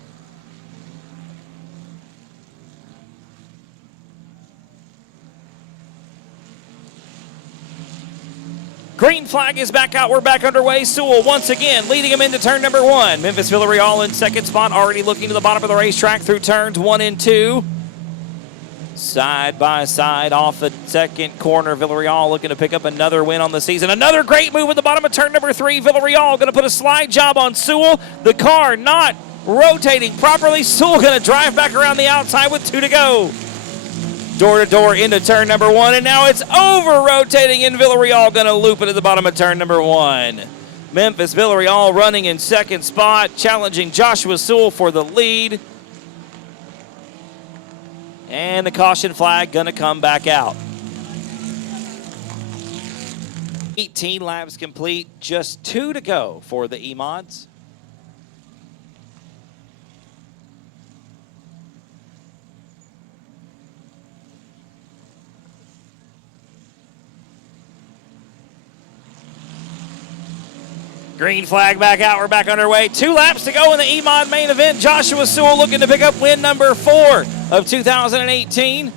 Green flag is back out. We're back underway. Sewell once again leading him into turn number 1. Memphis Villarreal in second spot, already looking to the bottom of the racetrack through turns 1 and 2. Side by side off the second corner. Villarreal looking to pick up another win on the season. Another great move at the bottom of turn number 3. Villarreal going to put a slide job on Sewell. The car not rotating properly. Sewell going to drive back around the outside with 2 to go. Door to door into turn number 1, and now it's over rotating in. Villarreal going to loop it at the bottom of turn number 1. Memphis Villarreal running in second spot, challenging Joshua Sewell for the lead. And the caution flag going to come back out. 18 laps complete, just 2 to go for the E-Mods. Green flag back out. We're back underway. 2 laps to go in the E-Mod main event. Joshua Sewell looking to pick up win number 4 of 2018.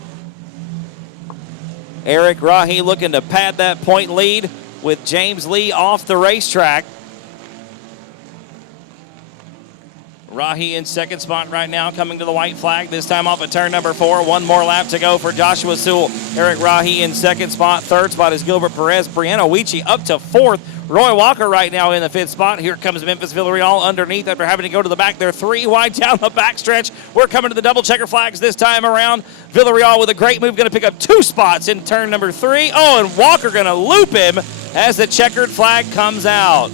Eric Rahi looking to pad that point lead with James Lee off the racetrack. Rahi in second spot right now, coming to the white flag, this time off at turn number 4. 1 more lap to go for Joshua Sewell. Eric Rahi in second spot. Third spot is Gilbert Perez. Brianna Weechie up to 4th. Roy Walker right now in the 5th spot. Here comes Memphis Villarreal underneath after having to go to the back. They're 3 wide down the backstretch. We're coming to the double checker flags this time around. Villarreal with a great move, going to pick up 2 spots in turn number 3. Oh, and Walker going to loop him as the checkered flag comes out.